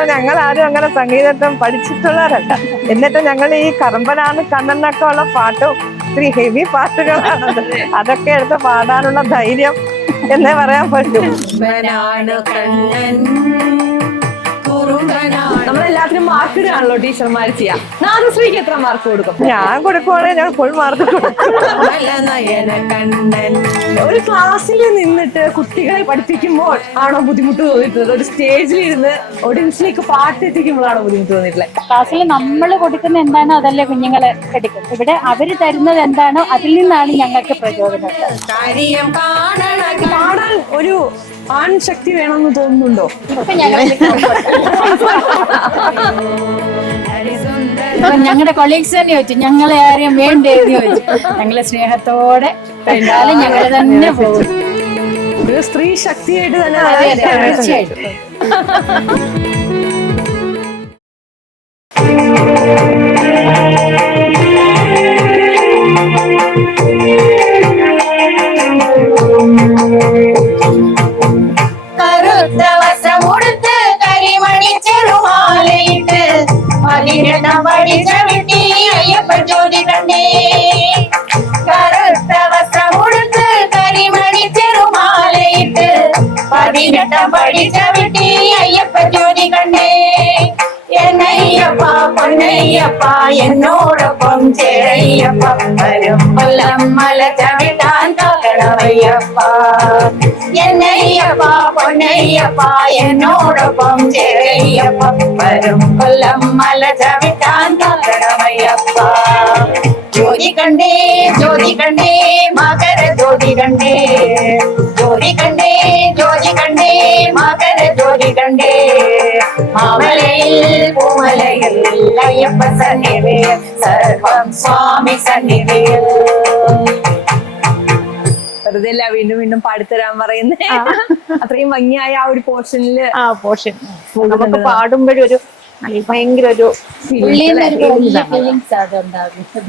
കാരണം ഞങ്ങൾ ആരും അങ്ങനെ സംഗീതം പഠിച്ചിട്ടുള്ളവരല്ല. എന്നിട്ട് ഞങ്ങൾ ഈ കറമ്പനാണ് കണ്ണനൊക്കെ ഉള്ള പാട്ടും ഇത്തിരി ഹെവി പാട്ടുകളാണത്. അതൊക്കെ എടുത്ത് പാടാനുള്ള ധൈര്യം എന്നേ പറയാൻ പറ്റും. നമ്മളെല്ലാത്തിനും മാർക്ക് ഇടാണല്ലോ ടീച്ചർമാർ ചെയ്യാം. നാദശ്രീക്ക് എത്ര മാർക്ക് കൊടുക്കും? ഞാൻ കൊടുക്കുവാണെങ്കിൽ ഞാൻ ഫുൾ മാർക്ക് കൊടുക്കും. ഒരു ക്ലാസ്സിൽ നിന്നിട്ട് കുട്ടികളെ പഠിപ്പിക്കുമ്പോൾ ആണോ ബുദ്ധിമുട്ട് തോന്നിയിട്ടുള്ളത്? ഒരു സ്റ്റേജിൽ ഇരുന്ന് ഓഡിയൻസിലേക്ക് പാട്ട് എത്തിക്കുമ്പോഴാണോ ബുദ്ധിമുട്ട് തോന്നിയിട്ടുള്ളത്? ക്ലാസ്സിൽ നമ്മൾ കൊടുക്കുന്ന എന്താണോ അതല്ലേ കുഞ്ഞുങ്ങളെ എടുക്കും. ഇവിടെ അവര് തരുന്നത് എന്താണോ അതിൽ നിന്നാണ് ഞങ്ങൾക്ക് പ്രചോദനം. പാടാൻ ഒരു ആൺ ശക്തി വേണമെന്ന് തോന്നുന്നുണ്ടോ? ഞങ്ങളുടെ കൊളീഗ്സ് തന്നെ ചോദിച്ചു, ഞങ്ങളെ ആരെയും വേണ്ടേന്ന് ചോദിച്ചു. ഞങ്ങളെ സ്നേഹത്തോടെ കണ്ടാലും ഞങ്ങൾ തന്നെ പോകും. ഒരു സ്ത്രീ ശക്തിയായിട്ട് തന്നെ തീർച്ചയായിട്ടും. കറുത്ത വസ്ത്രമുടുത്ത് കരിമണി ചെറുമാലയിട്ട് പതിനെട്ടാം പടി ചവിട്ടി അയ്യപ്പ ജ്യോതി കണ്ടേ. കറുത്ത വസ്ത്രമുടുത്ത് കരിമണി ചെറുമാലയിട്ട് പതിനെട്ടാം പടി ചവിട്ടി അയ്യപ്പ ജ്യോതി കണ്ടേ. എന്നയ്യപ്പ പൊന്നയ്യപ്പ എന്നോടൊപ്പം ചേരയ്യപ്പ വരും കൊല്ലം മല ചവിട്ടാൻ കാക്കണമയ്യപ്പ. എന്നയ്യപ്പ പൊന്നയ്യപ്പ എന്നോടൊപ്പം ചേരയ്യപ്പ വരും കൊല്ലം മല ചവിട്ടാൻ കാക്കണമയ്യപ്പ. ജ്യോതി കണ്ടേ ജ്യോതി കണ്ടേ മകര ജ്യോതി കണ്ടേ. ജ്യോതി കണ്ടേ ജ്യോതി കണ്ടേ മകര ജ്യോതി കണ്ടേ. മാമലയിൽ പൂമലയിൽ അയ്യപ്പ സന്നിധിയിൽ സർവം സ്വാമി സന്നിധിയിൽ. വെറുതെ അല്ല വീണ്ടും വീണ്ടും പാടിത്തരാൻ പറയുന്നേ. അത്രയും ഭംഗിയായ ആ ഒരു പോർഷനില് പോർഷൻ നമുക്ക് പാടുമ്പോഴൊരു ഭയങ്കര ഒരു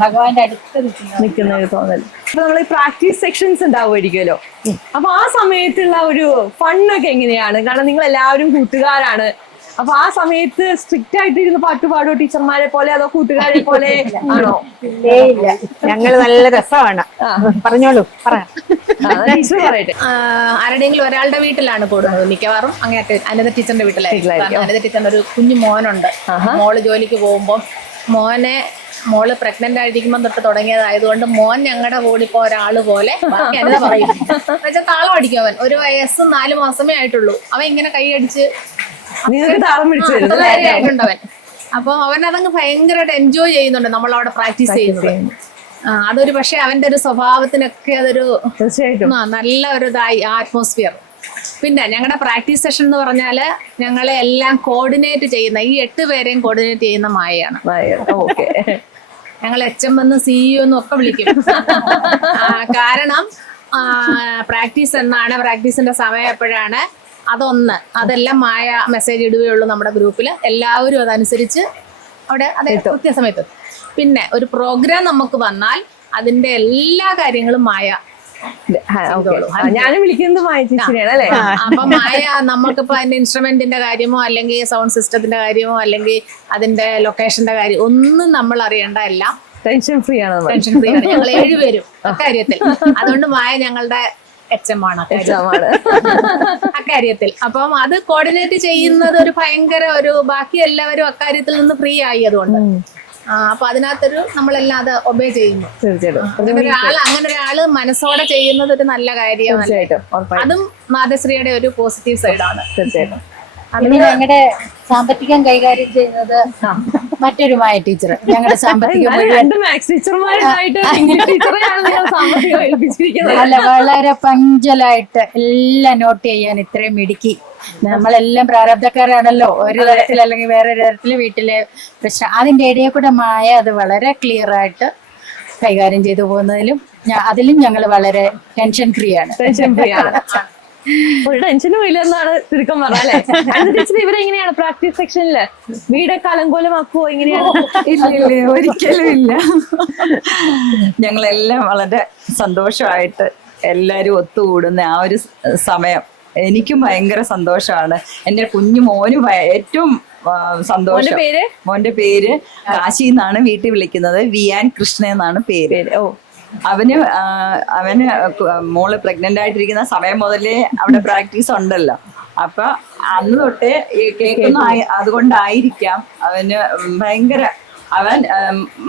ഭഗവാന്റെ അടുത്ത് നിൽക്കുന്ന ഒരു തോന്നൽ. അപ്പൊ നമ്മൾ ഈ പ്രാക്ടീസ് സെക്ഷൻസ് ഉണ്ടാവുമായിരിക്കുമല്ലോ. അപ്പൊ ആ സമയത്തുള്ള ഒരു ഫണ്ണൊക്കെ എങ്ങനെയാണ്? കാരണം നിങ്ങൾ എല്ലാവരും കൂട്ടുകാരാണ്. അപ്പൊ ആ സമയത്ത് സ്ട്രിക്റ്റ് ആയിട്ട് ഇരുന്ന് പാട്ട് പാടുമോ ടീച്ചർമാരെ പോലെ, അതോ കൂട്ടുകാരെ പോലെ ആണോ? ഇല്ല, ഞങ്ങള് നല്ല രസമാണ്. പറഞ്ഞോളൂ, പറയാം. പറയട്ടെ. ആരുടെയെങ്കിലും ഒരാളുടെ വീട്ടിലാണ് കൂടുന്നത് മിക്കവാറും. അങ്ങനെയൊക്കെ അനിത ടീച്ചറിന്റെ വീട്ടിലായിരിക്കും. അനിത ടീച്ചറിന്റെ ഒരു കുഞ്ഞു മോനുണ്ട്. മോള് ജോലിക്ക് പോകുമ്പോൾ മോള് പ്രഗ്നന്റ് ആയിരിക്കുമ്പോൾ തൊട്ട് തുടങ്ങിയതായതുകൊണ്ട് മോൻ ഞങ്ങളുടെ കൂടെ ഇപ്പൊ ഒരാള് പോലെ അനിത പറയും. എന്നുവെച്ചാൽ താളം അടിക്കും. അവൻ 1 വയസ്സും 4 മാസമേ ആയിട്ടുള്ളൂ. അവൻ ഇങ്ങനെ കൈയടിച്ച് ആയിട്ടുണ്ടവൻ. അപ്പൊ അവൻ അതങ്ങ് ഭയങ്കരമായിട്ട് എൻജോയ് ചെയ്യുന്നുണ്ട് നമ്മളവിടെ പ്രാക്ടീസ് ചെയ്യുന്നത്. അതൊരു പക്ഷെ അവന്റെ ഒരു സ്വഭാവത്തിനൊക്കെ അതൊരു നല്ല ഒരു ആറ്റ്മോസ്ഫിയർ. പിന്നെ ഞങ്ങളുടെ പ്രാക്ടീസ് സെഷൻ എന്ന് പറഞ്ഞാല് ഞങ്ങളെ എല്ലാം കോർഡിനേറ്റ് ചെയ്യുന്ന ഈ 8 പേരെയും കോർഡിനേറ്റ് ചെയ്യുന്ന മായയാണ്. ഞങ്ങൾ HM എന്ന് CEO എന്നും ഒക്കെ വിളിക്കും. കാരണം പ്രാക്ടീസ് എന്നാണ്, പ്രാക്ടീസിന്റെ സമയം എപ്പോഴാണ്, അതെല്ലാം മായ മെസ്സേജ് ഇടുകയുള്ളൂ നമ്മുടെ ഗ്രൂപ്പിൽ. എല്ലാവരും അതനുസരിച്ച് അവിടെ അതേ കൃത്യസമയത്ത്. പിന്നെ ഒരു പ്രോഗ്രാം നമുക്ക് വന്നാൽ അതിന്റെ എല്ലാ കാര്യങ്ങളും മായ ഞാനും വിളിക്കുന്നത് മായ ചേച്ചിയാണ് അല്ലേ. അപ്പൊ മായ നമുക്കിപ്പോ അതിന്റെ ഇൻസ്ട്രുമെന്റിന്റെ കാര്യമോ അല്ലെങ്കിൽ സൗണ്ട് സിസ്റ്റത്തിന്റെ കാര്യമോ അല്ലെങ്കിൽ അതിന്റെ ലൊക്കേഷന്റെ കാര്യം ഒന്നും നമ്മൾ അറിയേണ്ട. എല്ലാം ടെൻഷൻ ഫ്രീ ആണ്. ഞങ്ങൾ 7 പേരും അക്കാര്യത്തിൽ. അതുകൊണ്ട് മായ ഞങ്ങളുടെ HM ആണ് അക്കാര്യത്തിൽ. അപ്പം അത് കോർഡിനേറ്റ് ചെയ്യുന്നത് ഒരു ഭയങ്കര ബാക്കി എല്ലാവരും അക്കാര്യത്തിൽ നിന്ന് ഫ്രീ ആയി. അതുകൊണ്ട് അപ്പൊ അതിനകത്തൊരു നമ്മളെല്ലാം അത് ഒബേ ചെയ്യുന്നു. അങ്ങനെ ഒരാള് മനസ്സോടെ ചെയ്യുന്നത് ഒരു നല്ല കാര്യമാണ്. അതും മാതശ്രീയുടെ ഒരു പോസിറ്റീവ് സൈഡാണ്. തീർച്ചയായിട്ടും. അതിന് ഞങ്ങളുടെ സാമ്പത്തികം കൈകാര്യം ചെയ്യുന്നത് മറ്റൊരു മായ ടീച്ചർ. ഞങ്ങളുടെ സാമ്പത്തികം അല്ല, വളരെ പഞ്ചലായിട്ട് എല്ലാം നോട്ട് ചെയ്യാൻ ഇത്രയും മിടുക്കി. നമ്മളെല്ലാം പ്രാരബ്ധക്കാരാണല്ലോ, ഒരു തരത്തിൽ അല്ലെങ്കിൽ വേറൊരു തരത്തിൽ വീട്ടിലെ പ്രശ്നം. അതിന്റെ ഇടയിൽ കൂടെ മായ അത് വളരെ ക്ലിയർ ആയിട്ട് കൈകാര്യം ചെയ്തു പോകുന്നതിലും അതിലും ഞങ്ങൾ വളരെ ടെൻഷൻ ഫ്രീ ആണ്. ഒരു ടെൻഷനും ഇല്ലെന്നാണ് ചുരുക്കം പറഞ്ഞല്ലേ. ഇവരെങ്ങനെയാണ് പ്രാക്ടീസ് സെക്ഷനില് വീടൊക്കെ അലങ്കോലമാക്കുവോ? എങ്ങനെയാണ്? ഇല്ല, ഒരിക്കലും ഇല്ല. ഞങ്ങളെല്ലാം വളരെ സന്തോഷമായിട്ട് എല്ലാരും ഒത്തുകൂടുന്ന ആ ഒരു സമയം എനിക്കും ഭയങ്കര സന്തോഷമാണ്. എൻ്റെ കുഞ്ഞു മോനും ഏറ്റവും സന്തോഷം. പേര്? മോന്റെ പേര് കാശി എന്നാണ് വീട്ടിൽ വിളിക്കുന്നത്. വിയാൻ കൃഷ്ണ എന്നാണ് പേര്. ഓ, അവന് മോള് പ്രഗ്നന്റ് ആയിട്ടിരിക്കുന്ന സമയം മുതലേ അവിടെ പ്രാക്ടീസ് ഉണ്ടല്ലോ. അപ്പൊ അന്ന് തൊട്ടേ കേൾക്കുന്ന അതുകൊണ്ടായിരിക്കാം അവന് ഭയങ്കര അവൻ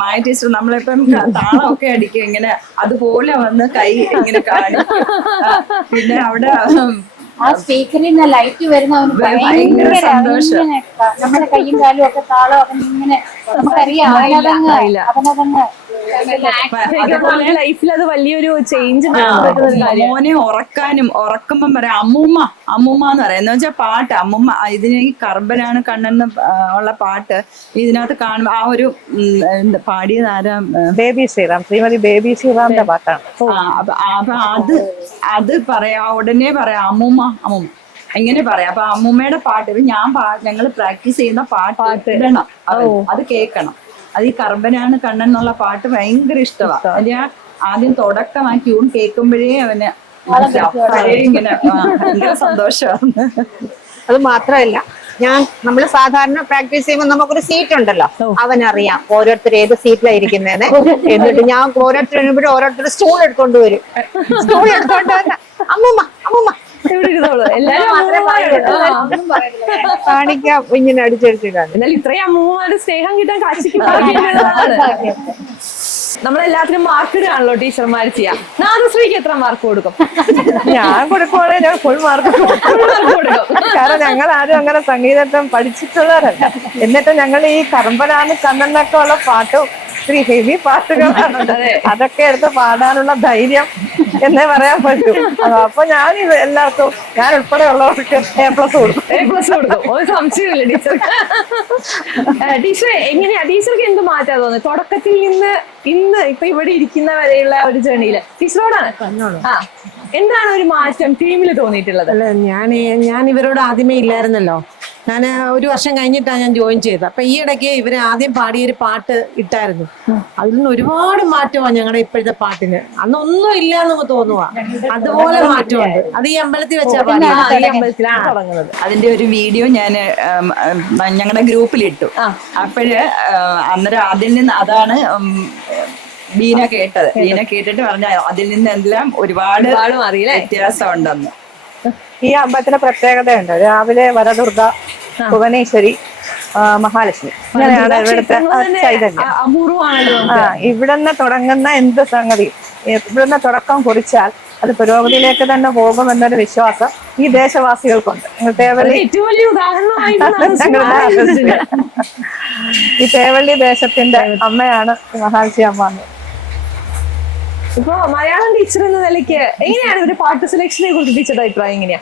മായ ടീച്ചർ നമ്മളിപ്പം താളമൊക്കെ അടിക്കും ഇങ്ങനെ അതുപോലെ വന്ന് കൈ ഇങ്ങനെ കാണിക്കും. പിന്നെ അവിടെ ആ സ്പീക്കറിൽ നിന്ന് ലൈറ്റ് വരുന്ന അവന് ഭയങ്കര സന്തോഷം. നമ്മുടെ കയ്യും കാലും ഒക്കെ താളം ഒക്കെ ഇങ്ങനെ നമുക്കറിയാം അവനതങ്ങ് ലൈഫിൽ അത് വലിയൊരു ചേഞ്ച്. മോനെ ഉറക്കുമ്പം പറയാം അമ്മൂമ്മ അമ്മൂമ്മ എന്ന് പറയാം. എന്ന് വെച്ചാൽ പാട്ട് അമ്മൂമ്മ ഇതിന് ഈ കർബനാണ് കണ്ണെന്ന് ഉള്ള പാട്ട് ഇതിനകത്ത് കാണുമ്പോ ആ ഒരു പാടിയത് ആരാ? ബേബി ശ്രീറാം, ശ്രീമതി ബേബി ശ്രീറാമിന്റെ പാട്ടാണ്. അപ്പൊ അത് പറയാ ഉടനെ പറയാം അമ്മൂമ്മ അമ്മൂമ്മ എങ്ങനെ പറയാം. അപ്പൊ അമ്മൂമ്മയുടെ പാട്ട് ഞങ്ങൾ പ്രാക്ടീസ് ചെയ്യുന്ന പാട്ട് ഇടണം, അത് കേൾക്കണം. അത് ഈ കർബനാണ് കണ്ണൻ എന്നുള്ള പാട്ട് ഭയങ്കര ഇഷ്ടമാണ്. അതിന് ആദ്യം തുടക്കം ആ ട്യൂൺ കേൾക്കുമ്പോഴേ അവന് ഇങ്ങനെ ഭയങ്കര സന്തോഷമാണ്. അത് മാത്രമല്ല നമ്മൾ സാധാരണ പ്രാക്ടീസ് ചെയ്യുമ്പോൾ നമുക്കൊരു സീറ്റ് ഉണ്ടല്ലോ, അവനറിയാം ഓരോരുത്തർ ഏത് സീറ്റിലാണ് ഇരിക്കുന്നതെന്ന്. എന്നിട്ട് ഞാൻ ഓരോരുത്തർ സ്റ്റൂൾ എടുത്തോണ്ട് വരും. സ്റ്റൂൾ എടുത്തോണ്ട് വന്ന അമ്മൂമ്മ അമ്മൂമ്മ കാണിക്കാം ഇങ്ങനെ അടിച്ചടിച്ച് കാണും. എന്നാൽ ഇത്രയും അമ്മൂമ്മമാരുടെ സ്നേഹം കിട്ടാൻ കാശിക്ക് നമ്മളെല്ലാത്തിനും മാർക്ക് ഇടുകയാണല്ലോ ടീച്ചർമാർ ചെയ്യാം. നാദശ്രീക്ക് എത്ര മാർക്ക് കൊടുക്കും? ഞാൻ കൊടുക്കുവാണെങ്കിൽ ഞാൻ ഫുൾ മാർക്ക് കൊടുക്കും. കാരണം ഞങ്ങൾ ആരും അങ്ങനെ സംഗീതത്തെ പഠിച്ചിട്ടുള്ളവരല്ല. എന്നിട്ട് ഞങ്ങൾ ഈ കറമ്പനാണ് കണ്ണെന്നൊക്കെ ഉള്ള പാട്ടും ഇത്തിരി ഹെവി പാട്ടുകളാണ്. അതൊക്കെ എടുത്ത് പാടാനുള്ള ധൈര്യം എന്നേ പറയാൻ പറ്റും. അപ്പൊ ഞാൻ എല്ലാവർക്കും, ഞാൻ ഉൾപ്പെടെ ഉള്ളവർക്ക് A+ കൊടുക്കും. ഒരു സംശയമില്ല ടീച്ചർക്ക്. ടീച്ചറെ എങ്ങനെയാ ടീച്ചർക്ക് എന്ത് മാറ്റാ തോന്നുന്നത് തുടക്കത്തിൽ നിന്ന് ഇന്ന് ഇപ്പൊ ഇവിടെ ഇരിക്കുന്ന വരെയുള്ള ഒരു ജേണിയില്? ടീച്ചറോടാണ്. എന്താണ് ഒരു മാറ്റം ടീമിൽ തോന്നിയിട്ടുള്ളത്? അല്ല, ഞാൻ ഇവരോട് ആദ്യമേ ഇല്ലായിരുന്നല്ലോ. ഞാൻ ഒരു വർഷം കഴിഞ്ഞിട്ടാണ് ഞാൻ ജോയിൻ ചെയ്തത്. അപ്പൊ ഈ ഇടയ്ക്ക് ഇവര് ആദ്യം പാടിയൊരു പാട്ട് ഇട്ടായിരുന്നു. അതിൽ നിന്ന് ഒരുപാട് മാറ്റമാണ് ഞങ്ങളുടെ ഇപ്പോഴത്തെ പാട്ടിന്. അന്ന് ഒന്നും ഇല്ല എന്ന് തോന്നുക, അതുപോലെ മാറ്റമുണ്ട്. അത് ഈ അമ്പലത്തിൽ വെച്ചാ അമ്പലത്തിലാണ് തുടങ്ങുന്നത്. അതിന്റെ ഒരു വീഡിയോ ഞാൻ ഞങ്ങളുടെ ഗ്രൂപ്പിലിട്ടു. അപ്പോഴ് അന്നേരം അതിൽ നിന്ന് അതാണ് ബീന കേട്ടത്. ബീന കേട്ടിട്ട് പറഞ്ഞ അതിൽ നിന്ന് എല്ലാം ഒരുപാട് വ്യത്യാസം ഉണ്ടെന്ന്. ഈ അമ്പലത്തിന് പ്രത്യേകതയുണ്ട്. രാവിലെ വരദുർഗ, ഭുവനേശ്വരി, മഹാലക്ഷ്മി, ഇങ്ങനെയാണ് ഇവിടുത്തെ ചൈതന്യം. ഇവിടുന്ന് തുടങ്ങുന്ന എന്ത് സംഗതി ഇവിടുന്ന് തുടക്കം കുറിച്ചാൽ അത് പുരോഗതിയിലേക്ക് തന്നെ പോകുമെന്നൊരു വിശ്വാസം ഈ ദേശവാസികൾക്കുണ്ട്. ഈ തേവള്ളി ദേശത്തിന്റെ അമ്മയാണ് മഹാലക്ഷ്മി അമ്മ. ഇപ്പൊ മലയാളം ടീച്ചർ എന്ന നിലയ്ക്ക് എങ്ങനെയാണ് ഇവര് പാട്ട് സെലക്ഷനെ കുറിച്ച് ടീച്ചറുടെ അഭിപ്രായം എങ്ങനെയാ?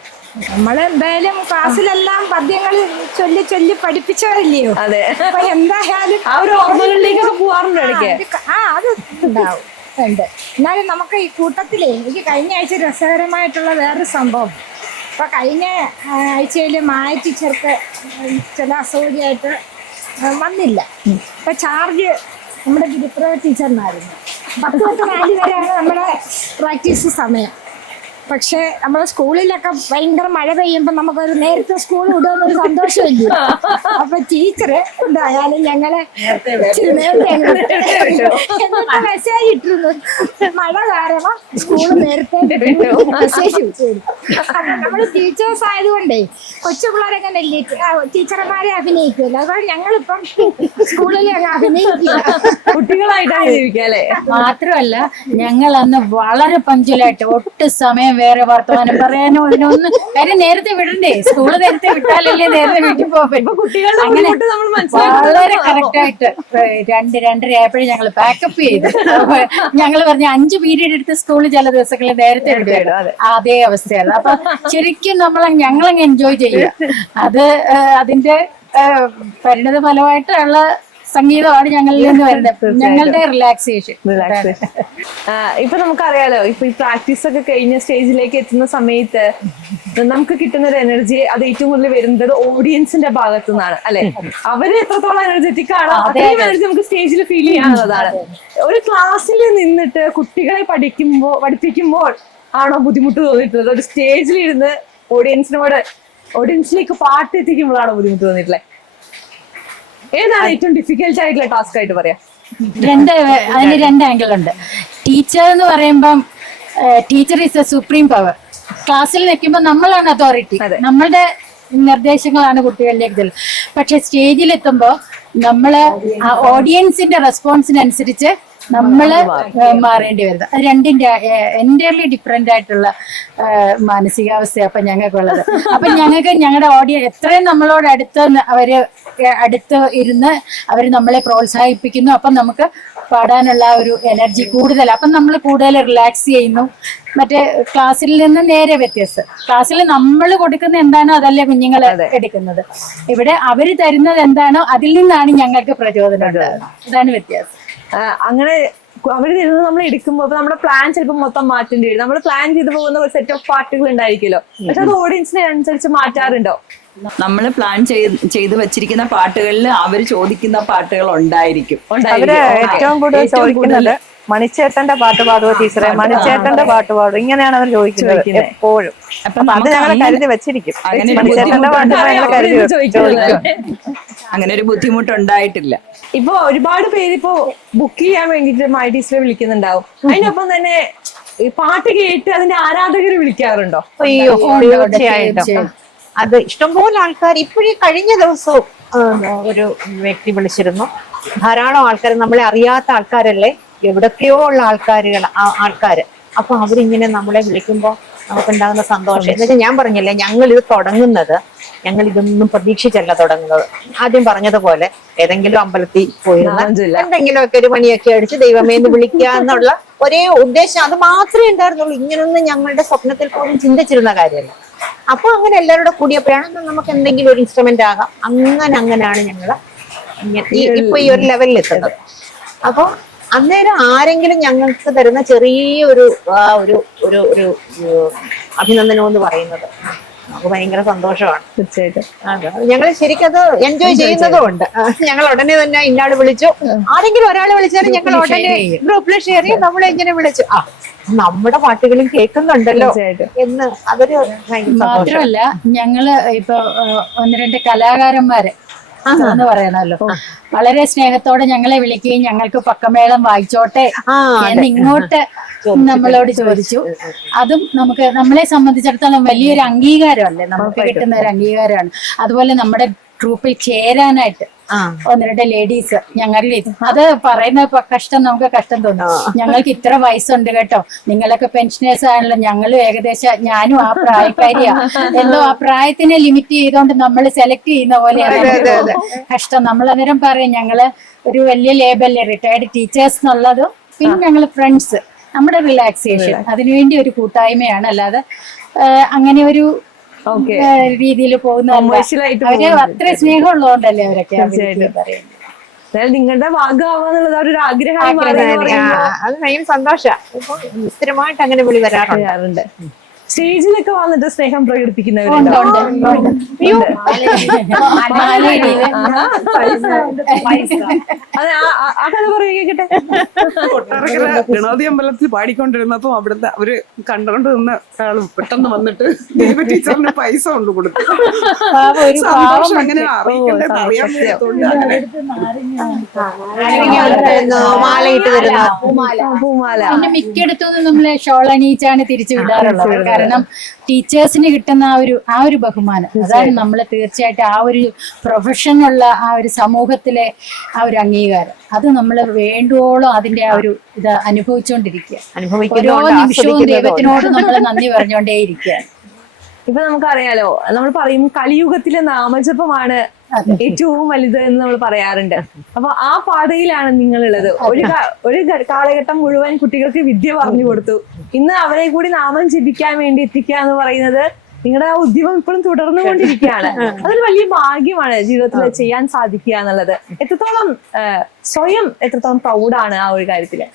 നമ്മളെന്തായാലും ക്ലാസ്സിലെല്ലാം പദ്യങ്ങൾ ചൊല്ലി ചൊല്ലി പഠിപ്പിച്ചവരല്ലയോ. അതെ, അപ്പൊ എന്തായാലും ആ ഒരു ഓർമ്മകളിലേക്കൊക്കെ പോവാറുണ്ട് ഇടയ്ക്ക്. അത് ഉണ്ടാവും ഉണ്ട്. എന്നാലും നമുക്ക് ഈ കൂട്ടത്തിലേ എനിക്ക് കഴിഞ്ഞ ആഴ്ച രസകരമായിട്ടുള്ള വേറൊരു സംഭവം. ഇപ്പൊ കഴിഞ്ഞ ആഴ്ചയിൽ മായ ടീച്ചർക്ക് ചില അസൗകര്യമായിട്ട് വന്നില്ല. ഇപ്പൊ ചാർജ് നമ്മുടെ ഗിരിപ്രവ ടീച്ചറിനായിരുന്നു. 10-4 വരെയാണ് നമ്മുടെ പ്രാക്ടീസ് സമയം. പക്ഷെ നമ്മുടെ സ്കൂളിലൊക്കെ ഭയങ്കര മഴ പെയ്യുമ്പോൾ നമുക്കൊരു നേരത്തെ സ്കൂൾ വിടുമെന്നൊരു സന്തോഷമില്ല. അപ്പൊ ടീച്ചർ എന്തായാലും ഞങ്ങളെ ഇച്ചിരി നേരത്തെ മെസ്സേജ് ഇട്ടിരുന്നു, മഴ കാരണം സ്കൂൾ നേരത്തെ മെസ്സേജ് ഇട്ടു. അപ്പൊ നമ്മള് ടീച്ചേഴ്സ് ആയതുകൊണ്ടേ കൊച്ചു പിള്ളേരെങ്ങനെ ടീച്ചർമാരെ അഭിനയിക്കുമല്ലോ. അതുകൊണ്ട് ഞങ്ങളിപ്പം സ്കൂളിൽ അങ്ങ് അഭിനയിക്കില്ല, കുട്ടികളായിട്ടാണ് ജീവിക്കാല്ലേ. മാത്രമല്ല ഞങ്ങൾ അന്ന് വളരെ പഞ്ചുവലായിട്ട് ഒട്ടും സമയം വേറെ വർത്തമാനം പറയാനോ ഇതിനൊന്നും കാര്യം നേരത്തെ വിടണ്ടേ. സ്കൂള് നേരത്തെ വിട്ടാലല്ലേ നേരത്തെ വീട്ടിൽ പോകാൻ. അങ്ങനെ വളരെ കറക്റ്റ് ആയിട്ട് 2-2:30 ആയപ്പോഴും ഞങ്ങൾ പാക്കപ്പ് ചെയ്തു. ഞങ്ങൾ പറഞ്ഞ 5 പീരീഡ് എടുത്ത് സ്കൂളിൽ ചില ദിവസങ്ങളിൽ നേരത്തെ വിടുകയാണ്. അതേ അവസ്ഥയാണ്. അപ്പൊ ശരിക്കും ഞങ്ങളങ്ങ് എൻജോയ് ചെയ്യുക. അത് അതിന്റെ പരിണിത ഫലമായിട്ടുള്ള സംഗീതമാണ് ഞങ്ങളിൽ നിന്ന് വരുന്നത്. ഞങ്ങളുടെ റിലാക്സേഷൻ. ഇപ്പൊ നമുക്കറിയാലോ, ഇപ്പൊ ഈ പ്രാക്ടീസ് ഒക്കെ കഴിഞ്ഞ സ്റ്റേജിലേക്ക് എത്തുന്ന സമയത്ത് നമുക്ക് കിട്ടുന്ന ഒരു എനർജി അത് ഏറ്റവും കൂടുതൽ വരുന്നത് ഓഡിയൻസിന്റെ ഭാഗത്തു നിന്നാണ് അല്ലെ. അവര് എത്രത്തോളം എനർജറ്റിക് ആണോ അത്രയും എനർജി നമുക്ക് സ്റ്റേജിൽ ഫീൽ ചെയ്യാനുള്ളതാണ്. ഒരു ക്ലാസ്സിൽ നിന്നിട്ട് കുട്ടികളെ പഠിപ്പിക്കുമ്പോൾ ആണോ ബുദ്ധിമുട്ട് തോന്നിയിട്ടുള്ളത്? ഒരു സ്റ്റേജിൽ ഇരുന്ന് ഓഡിയൻസിലേക്ക് പാട്ട് എത്തിക്കുമ്പോഴാണോ ബുദ്ധിമുട്ട് തോന്നിയിട്ടുള്ളത്? ഏതാണ് ഏറ്റവും ഡിഫിക്കൽട്ട് ആയിട്ടുള്ള ടാസ്ക് ആയിട്ട് പറയാം? അതിന് രണ്ട് ആംഗിൾ ഉണ്ട്. ടീച്ചർ എന്ന് പറയുമ്പം teacher is A supreme power. ക്ലാസ്സിൽ നിൽക്കുമ്പോൾ നമ്മളാണ് അതോറിറ്റി, നമ്മളുടെ നിർദ്ദേശങ്ങളാണ് കുട്ടികളിലേക്ക്. പക്ഷെ സ്റ്റേജിലെത്തുമ്പോൾ നമ്മള് ആ ഓഡിയൻസിന്റെ റെസ്പോൺസിനനുസരിച്ച് നമ്മള് മാറേണ്ടി വരുന്നത്. അത് രണ്ടിന്റെ എൻറ്റയർലി ഡിഫറെന്റ് ആയിട്ടുള്ള മാനസികാവസ്ഥ അപ്പൊ ഞങ്ങൾക്കുള്ളത്. അപ്പൊ ഞങ്ങൾക്ക് ഞങ്ങളുടെ ഓഡിയൻസ് എത്രയും നമ്മളോട് അടുത്ത് ഇരുന്ന് അവർ നമ്മളെ പ്രോത്സാഹിപ്പിക്കുന്നു. അപ്പം നമുക്ക് പാടാനുള്ള ഒരു എനർജി കൂടുതൽ. അപ്പം നമ്മൾ കൂടുതൽ റിലാക്സ് ചെയ്യുന്നു. മറ്റേ ക്ലാസ്സിൽ നിന്ന് നേരെ വ്യത്യസ്തം. ക്ലാസ്സിൽ നമ്മൾ കൊടുക്കുന്ന എന്താണോ അതല്ലേ കുഞ്ഞുങ്ങൾ എടുക്കുന്നത്. ഇവിടെ അവര് തരുന്നത് എന്താണോ അതിൽ നിന്നാണ് ഞങ്ങൾക്ക് പ്രചോദനം ഉണ്ടാകുന്നത്. അതാണ് വ്യത്യാസം. അങ്ങനെ അവര് തരുന്നത് നമ്മൾ എടുക്കുമ്പോൾ നമ്മുടെ പ്ലാൻ ചിലപ്പോൾ മൊത്തം മാറ്റേണ്ടി വരും. നമ്മൾ പ്ലാൻ ചെയ്ത് പോകുന്ന ഒരു സെറ്റ് ഓഫ് പാട്ടുകൾ ഉണ്ടായിരിക്കുമല്ലോ, പക്ഷെ അത് ഓഡിയൻസിനെ അനുസരിച്ച് മാറ്റാറുണ്ടോ? നമ്മൾ പ്ലാൻ ചെയ്ത് വെച്ചിരിക്കുന്ന പാട്ടുകളിൽ അവർ ചോദിക്കുന്ന പാട്ടുകൾ ഉണ്ടായിരിക്കും. അവര് ഏറ്റവും കൂടുതൽ ചോദിക്കുന്നത് മണിച്ചേട്ടന്റെ പാട്ട് പാടുവോ ടീച്ചറെ, മണിച്ചേട്ടന്റെ പാട്ട് പാടും, ഇങ്ങനെയാണ് അവർ ചോദിക്കുന്നത് എപ്പോഴും. അപ്പൊ അത് ഞങ്ങൾ കരുതി വെച്ചിരിക്കും. മണിച്ചേട്ടന്റെ പാട്ട് ഞങ്ങൾ കരുതി ചോദിക്കും. അങ്ങനെ ഒരു ബുദ്ധിമുട്ടുണ്ടായിട്ടില്ല. ഇപ്പൊ ഒരുപാട് പേര് ഇപ്പോ ബുക്ക് ചെയ്യാൻ വേണ്ടിട്ട് മൈ ടീച്ചറെ വിളിക്കുന്നുണ്ടാവും. അതിനൊപ്പം തന്നെ ഈ പാട്ട് കേട്ട് അതിന്റെ ആരാധകർ വിളിക്കാറുണ്ടോ? അയ്യോ, തീർച്ചയായിട്ടും. അത് ഇഷ്ടംപോലെ ആൾക്കാർ ഇപ്പോഴീ കഴിഞ്ഞ ദിവസവും ഒരു വ്യക്തി വിളിച്ചിരുന്നു. ധാരാളം ആൾക്കാർ, നമ്മളെ അറിയാത്ത ആൾക്കാരല്ലേ, എവിടൊക്കെയോ ഉള്ള ആൾക്കാര്. അപ്പൊ അവരിങ്ങനെ നമ്മളെ വിളിക്കുമ്പോൾ നമുക്കുണ്ടാകുന്ന സന്തോഷം എന്ന് വെച്ചാൽ, ഞാൻ പറഞ്ഞില്ലേ, ഞങ്ങൾ ഇതൊന്നും പ്രതീക്ഷിച്ചല്ല തുടങ്ങുന്നത്. ആദ്യം പറഞ്ഞതുപോലെ ഏതെങ്കിലും അമ്പലത്തിൽ പോയിരുന്ന എന്തെങ്കിലുമൊക്കെ ഒരു മണിയൊക്കെ അടിച്ച് ദൈവമേ എന്ന് വിളിക്കുക എന്നുള്ള ഒരേ ഉദ്ദേശം, അത് മാത്രമേ ഉണ്ടായിരുന്നുള്ളൂ. ഇങ്ങനൊന്നും ഞങ്ങളുടെ സ്വപ്നത്തിൽ പോലും ചിന്തിച്ചിരുന്ന കാര്യമല്ല. അപ്പൊ അങ്ങനെ എല്ലാവരുടെ കൂടിയപ്പോഴാണ് നമുക്ക് എന്തെങ്കിലും ഒരു ഇൻസ്ട്രുമെന്റ് ആകാം. അങ്ങനെയാണ് ഞങ്ങൾ ഇപ്പൊ ഈ ഒരു ലെവലിൽ എത്തുന്നത്. അപ്പൊ അന്നേരം ആരെങ്കിലും ഞങ്ങൾക്ക് തരുന്ന ചെറിയൊരു ഒരു അഭിനന്ദനം എന്ന് പറയുന്നത് നമുക്ക് ഭയങ്കര സന്തോഷമാണ്. തീർച്ചയായിട്ടും ഞങ്ങൾ ശരിക്കും അത് എൻജോയ് ചെയ്യുന്നതും ഉണ്ട്. ഞങ്ങൾ ഉടനെ തന്നെ ഇന്നാട് വിളിച്ചു, ആരെങ്കിലും ഒരാളെ വിളിച്ചാലും ഞങ്ങൾ ഉടനെ ഗ്രൂപ്പിൽ ഷെയർ ചെയ്യും, നമ്മളെ ഇങ്ങനെ വിളിച്ചു, നമ്മുടെ പാട്ടുകളും കേൾക്കുന്നുണ്ടല്ലോ എന്ന്. അതൊരു മാത്രമല്ല, ഞങ്ങള് ഇപ്പൊ 1-2 കലാകാരന്മാര് എന്ന് പറയണല്ലോ, വളരെ സ്നേഹത്തോടെ ഞങ്ങളെ വിളിക്കുകയും ഞങ്ങൾക്ക് പക്കമേളം വായിച്ചോട്ടെ എന്ന് ഇങ്ങോട്ട് നമ്മളോട് ചോദിച്ചു. അതും നമ്മളെ സംബന്ധിച്ചിടത്തോളം വലിയൊരു അംഗീകാരമല്ലേ, നമുക്ക് കിട്ടുന്ന ഒരു അംഗീകാരമാണ്. അതുപോലെ നമ്മുടെ ട്രൂപ്പിൽ ചേരാനായിട്ട് 1-2 ലേഡീസ് ഞങ്ങളുടെ അത് പറയുന്ന നമുക്ക് കഷ്ടം തോന്നും. ഞങ്ങൾക്ക് ഇത്ര വയസ്സുണ്ട് കേട്ടോ, നിങ്ങളൊക്കെ പെൻഷനേഴ്സ് ആണല്ലോ, ഞങ്ങളും ഏകദേശം ഞാനും ആ പ്രായക്കാരിയാ, എന്തോ ആ പ്രായത്തിനെ ലിമിറ്റ് ചെയ്തോണ്ട് നമ്മൾ സെലക്ട് ചെയ്യുന്ന പോലെയാണ് കഷ്ടം. നമ്മൾ അന്നേരം പറയും ഞങ്ങള് ഒരു വലിയ ലേബലിലെ റിട്ടയർഡ് ടീച്ചേഴ്സ് എന്നുള്ളതും, പിന്നെ ഞങ്ങൾ ഫ്രണ്ട്സ്, നമ്മുടെ റിലാക്സേഷൻ, അതിനുവേണ്ടി ഒരു കൂട്ടായ്മയാണ്. അല്ലാതെ അങ്ങനെ ഒരു രീതിയിൽ പോകുന്ന അവര് അത്ര സ്നേഹമുള്ളതുകൊണ്ടല്ലേ അവരൊക്കെ പറയുന്നത്. നിങ്ങളുടെ ഭാഗമാവാന്നുള്ളത് അവരൊരു ആഗ്രഹമായി. അത് ഭയങ്കര സന്തോഷം. സ്ഥിരമായിട്ട് അങ്ങനെ വിളി വരാറുണ്ട്. സ്റ്റേജിലൊക്കെ വന്നിട്ട് സ്നേഹം പ്രകടിപ്പിക്കുന്നവരുണ്ട്. ആ കഥ പറയുകട്ടെ. കൊട്ടാരക്കര ഗണപതി അമ്പലത്തിൽ പാടിക്കൊണ്ടിരുന്നപ്പോ അവിടുത്തെ അവര് കണ്ടുകൊണ്ട് നിന്ന ഒരാള് പെട്ടെന്ന് വന്നിട്ട് ദീപ ടീച്ചറിന് പൈസ കൊണ്ട് കൊടുത്തു. സന്തോഷം അങ്ങനെ അറിയിക്കണ്ടെന്ന് അറിയാൻ പൂമാല. പിന്നെ മിക്കയിടത്തുനിന്ന് നമ്മളെ ഷോളണീച്ചാണ് തിരിച്ചു വിടാറുള്ളത്. കാരണം ടീച്ചേഴ്സിന് കിട്ടുന്ന ആ ഒരു ബഹുമാനം, അതാണ് നമ്മൾ തീർച്ചയായിട്ടും ആ ഒരു പ്രൊഫഷനുള്ള ആ ഒരു സമൂഹത്തിലെ ആ ഒരു അംഗീകാരം, അത് നമ്മൾ വേണ്ടുവോളം അതിന്റെ ആ ഒരു ഇത് അനുഭവിച്ചുകൊണ്ടിരിക്കുക. ഓരോ നിമിഷവും ദൈവത്തിനോട് നമ്മൾ നന്ദി പറഞ്ഞുകൊണ്ടേയിരിക്കുക. ഇപ്പൊ നമുക്കറിയാലോ, നമ്മൾ പറയും കലിയുഗത്തിലെ നാമജപമാണ് ഏറ്റവും വലുത് എന്ന് നമ്മൾ പറയാറുണ്ട്. അപ്പൊ ആ പാതയിലാണ് നിങ്ങളുള്ളത്. ഒരു കാലഘട്ടം മുഴുവൻ കുട്ടികൾക്ക് വിദ്യ പറഞ്ഞു കൊടുത്തു. ഇന്ന് അവരെ കൂടി നാമം ജപിക്കാൻ വേണ്ടി എത്തിക്കുക എന്ന് പറയുന്നത് നിങ്ങളുടെ ആ ഉദ്യമം ഇപ്പോഴും തുടർന്നുകൊണ്ടിരിക്കുകയാണ്. അതൊരു വലിയ ഭാഗ്യമാണ് ജീവിതത്തിൽ ചെയ്യാൻ സാധിക്കുക എന്നുള്ളത്. സ്വയം എത്രത്തോളം പ്രൗഡാണ് ആ ഒരു കാര്യത്തില്?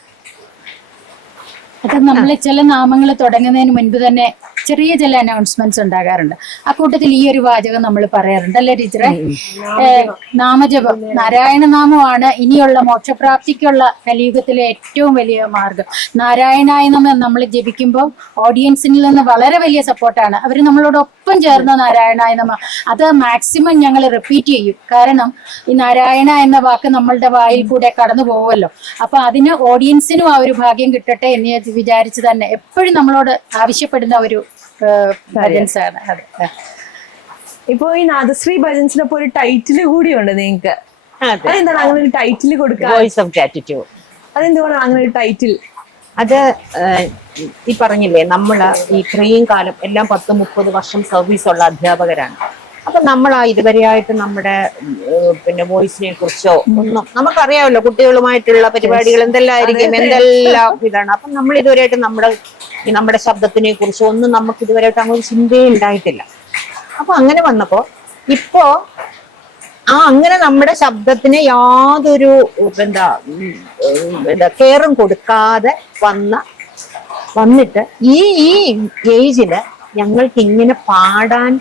അത് നമ്മൾ ചില നാമങ്ങൾ തുടങ്ങുന്നതിന് മുൻപ് തന്നെ ചെറിയ ചില അനൗൺസ്മെന്റ്സ് ഉണ്ടാകാറുണ്ട്. ആ കൂട്ടത്തിൽ ഈ ഒരു വാചകം നമ്മൾ പറയാറുണ്ട്, അല്ലേ ടീച്ചറെ? നാമജപം, നാരായണനാമമാണ് ഇനിയുള്ള മോക്ഷപ്രാപ്തിക്കുള്ള കലിയുഗത്തിലെ ഏറ്റവും വലിയ മാർഗം. നാരായണായ നമ്മൾ ജപിക്കുമ്പോൾ ഓഡിയൻസിൽ നിന്ന് വളരെ വലിയ സപ്പോർട്ടാണ്. അവർ നമ്മളോട് ഒപ്പം ചേർന്ന നാരായണായ നമ അത് മാക്സിമം ഞങ്ങൾ റിപ്പീറ്റ് ചെയ്യും. കാരണം ഈ നാരായണ എന്ന വാക്ക് നമ്മളുടെ വായിൽ കൂടെ കടന്നു പോവുമല്ലോ. അപ്പൊ അതിന് ഓഡിയൻസിനും ആ ഒരു ഭാഗ്യം കിട്ടട്ടെ എന്ന് വിചാരിച്ച് തന്നെ എപ്പോഴും നമ്മളോട് ആവശ്യപ്പെടുന്ന ഒരു ഭജൻസ് ആണ് അത്. ഇപ്പൊ ഈ നാദശ്രീ ഭജൻസിനൊപ്പം ഒരു ടൈറ്റിൽ കൂടിയുണ്ട് നിങ്ങൾക്ക്. അതെന്താണ് അങ്ങനെ ഒരു ടൈറ്റിൽ കൊടുക്കുക? Voice of gratitude. അതെന്തുകൊണ്ടാണ് അങ്ങനെ ഒരു ടൈറ്റിൽ? അത് ഈ പറഞ്ഞില്ലേ, നമ്മള് ഈ ഇത്രയും കാലം എല്ലാം 10-30 വർഷം സർവീസ് ഉള്ള അധ്യാപകരാണ്. അപ്പൊ നമ്മൾ ഇതുവരെയായിട്ട് നമ്മുടെ പിന്നെ വോയിസിനെ കുറിച്ചോ ഒന്നും നമുക്കറിയാമല്ലോ. കുട്ടികളുമായിട്ടുള്ള പരിപാടികൾ എന്തെല്ലാമായിരിക്കും, എന്തെല്ലാം ഇതാണ്. അപ്പൊ നമ്മൾ ഇതുവരെയായിട്ട് നമ്മുടെ ശബ്ദത്തിനെ കുറിച്ചോ ഒന്നും നമുക്ക് ഇതുവരെയായിട്ട് അങ്ങനെ ചിന്തയെ ഉണ്ടായിട്ടില്ല. അപ്പൊ അങ്ങനെ വന്നപ്പോ ഇപ്പോ അങ്ങനെ നമ്മുടെ ശബ്ദത്തിന് യാതൊരു എന്താ കെയറും കൊടുക്കാതെ വന്നിട്ട് ഈ ഏജില് ഞങ്ങൾക്ക് ഇങ്ങനെ പാടാൻ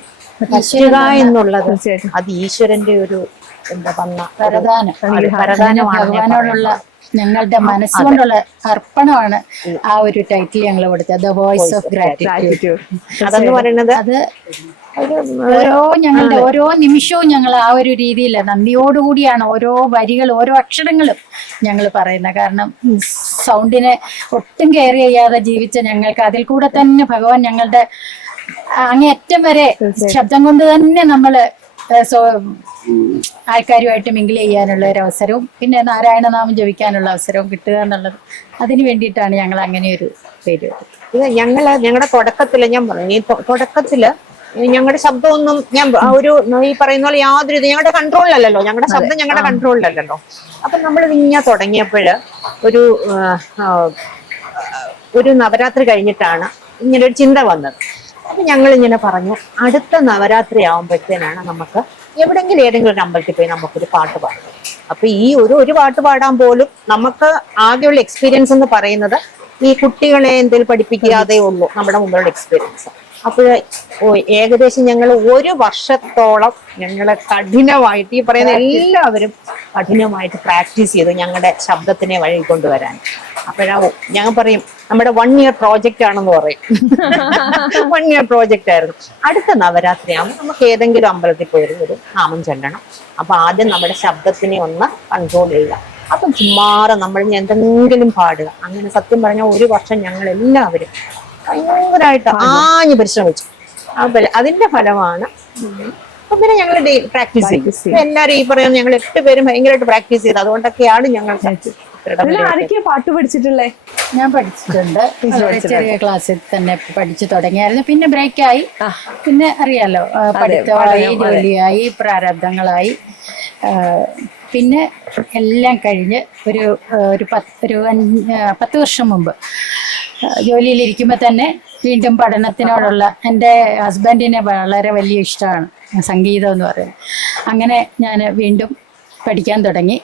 പറ്റുക എന്നുള്ളത് അത് ഈശ്വരന്റെ ഒരു എന്താ ഭഗവാനോടുള്ള ഞങ്ങളുടെ മനസ്സുകൊണ്ടുള്ള അർപ്പണമാണ് ആ ഒരു ടൈറ്റിൽ ഞങ്ങൾ കൊടുത്തത്, ദ വോയിസ് ഓഫ് ഗ്രാറ്റിറ്റ്യൂഡ്. അതെന്ന് പറയുന്നത് അത് ഞങ്ങളുടെ ഓരോ നിമിഷവും ഞങ്ങൾ ആ ഒരു രീതിയിൽ നന്ദിയോടുകൂടിയാണ് ഓരോ വരികൾ ഓരോ അക്ഷരങ്ങളും ഞങ്ങൾ പറയുന്നത്. കാരണം സൗണ്ടിനെ ഒട്ടും കെയർ ചെയ്യാതെ ജീവിച്ച ഞങ്ങൾക്ക് അതിൽ കൂടെ തന്നെ ഭഗവാൻ ഞങ്ങളുടെ അങ്ങേയറ്റം വരെ ശബ്ദം കൊണ്ട് തന്നെ നമ്മള് ആൾക്കാരുമായിട്ട് മിങ്കിൾ ചെയ്യാനുള്ള ഒരു അവസരവും പിന്നെ നാരായണനാമം ജപിക്കാനുള്ള അവസരവും കിട്ടുക എന്നുള്ളത് അതിന് വേണ്ടിയിട്ടാണ് ഞങ്ങൾ അങ്ങനെ ഒരു പേര്. ഇത് ഞങ്ങളുടെ തുടക്കത്തില് ഞാൻ പറഞ്ഞു, തുടക്കത്തില് ഞങ്ങളുടെ ശബ്ദമൊന്നും ഈ പറയുന്ന പോലെ യാതൊരു ഇത് ഞങ്ങളുടെ കൺട്രോളിലല്ലല്ലോ. ഞങ്ങളുടെ ശബ്ദം ഞങ്ങളുടെ കൺട്രോളിലല്ലല്ലോ. അപ്പൊ നമ്മൾ ഇങ്ങനെ തുടങ്ങിയപ്പോഴ് ഒരു നവരാത്രി കഴിഞ്ഞിട്ടാണ് ഇങ്ങനെ ഒരു ചിന്ത വന്നത്. അപ്പൊ ഞങ്ങൾ ഇങ്ങനെ പറഞ്ഞു, അടുത്ത നവരാത്രി ആവുമ്പോഴത്തേനാണ് നമുക്ക് ഏതെങ്കിലും ഒരു അമ്പലത്തിൽ പോയി നമുക്കൊരു പാട്ട് പാടാം. അപ്പൊ ഈ ഒരു പാട്ട് പാടാൻ പോലും നമുക്ക് ആകെയുള്ള എക്സ്പീരിയൻസ് എന്ന് പറയുന്നത് ഈ കുട്ടികളെ എന്തെങ്കിലും പഠിപ്പിക്കാതെ ഉള്ളൂ നമ്മുടെ മുമ്പിലുള്ള എക്സ്പീരിയൻസ്. അപ്പോൾ ഏകദേശം ഞങ്ങൾ 1 വർഷത്തോളം ഞങ്ങളെ കഠിനമായിട്ട് ഈ പറയുന്ന എല്ലാവരും കഠിനമായിട്ട് പ്രാക്ടീസ് ചെയ്തു ഞങ്ങളുടെ ശബ്ദത്തിനെ വഴി കൊണ്ടുവരാൻ. അപ്പോഴാ ഞങ്ങൾ പറയും നമ്മുടെ 1 ഇയർ പ്രോജക്റ്റ് ആണെന്ന് പറയും. 1 ഇയർ പ്രോജക്റ്റ് ആയിരുന്നു. അടുത്ത നവരാത്രി ആകുമ്പോൾ നമുക്ക് ഏതെങ്കിലും അമ്പലത്തിൽ പോയി ഒരു നാമം ചൊല്ലണം. അപ്പൊ ആദ്യം നമ്മുടെ ശബ്ദത്തിനെ ഒന്ന് കൺട്രോൾ ചെയ്യുക. അപ്പം ചുമ്മാറെ നമ്മൾ എന്തെങ്കിലും പാടുക. അങ്ങനെ സത്യം പറഞ്ഞാൽ 1 വർഷം ഞങ്ങൾ എല്ലാവരും ഭയങ്കരമായിട്ട് ആഞ്ഞു പരിശ്രമിച്ചു. അതിന്റെ ഫലമാണ് പിന്നെ ഞങ്ങൾ പ്രാക്ടീസ് ചെയ്യും. എല്ലാരും ഈ പറയുന്നത് ഞങ്ങൾ 8 പേരും ഭയങ്കരമായിട്ട് പ്രാക്ടീസ് ചെയ്ത് അതുകൊണ്ടൊക്കെയാണ് ഞങ്ങൾ പാട്ട് പഠിച്ചിട്ടുള്ളേ. ഞാൻ പഠിച്ചിട്ടുണ്ട്, ചെറിയ ക്ലാസ്സിൽ തന്നെ പഠിച്ചു തുടങ്ങിയായിരുന്നു. പിന്നെ ബ്രേക്കായി. പിന്നെ അറിയാലോ, പഠിത്തമായി, ജോലിയായി, പ്രാരബ്ധങ്ങളായി. പിന്നെ എല്ലാം കഴിഞ്ഞ് ഒരു 10 വർഷം മുമ്പ് ജോലിയിലിരിക്കുമ്പോൾ തന്നെ വീണ്ടും പഠനത്തിനോടുള്ള എൻ്റെ ഹസ്ബൻഡിനെ വളരെ വലിയ ഇഷ്ടമാണ് സംഗീതം എന്ന് പറയുന്നത്. അങ്ങനെ ഞാൻ വീണ്ടും പഠിക്കാൻ തുടങ്ങി.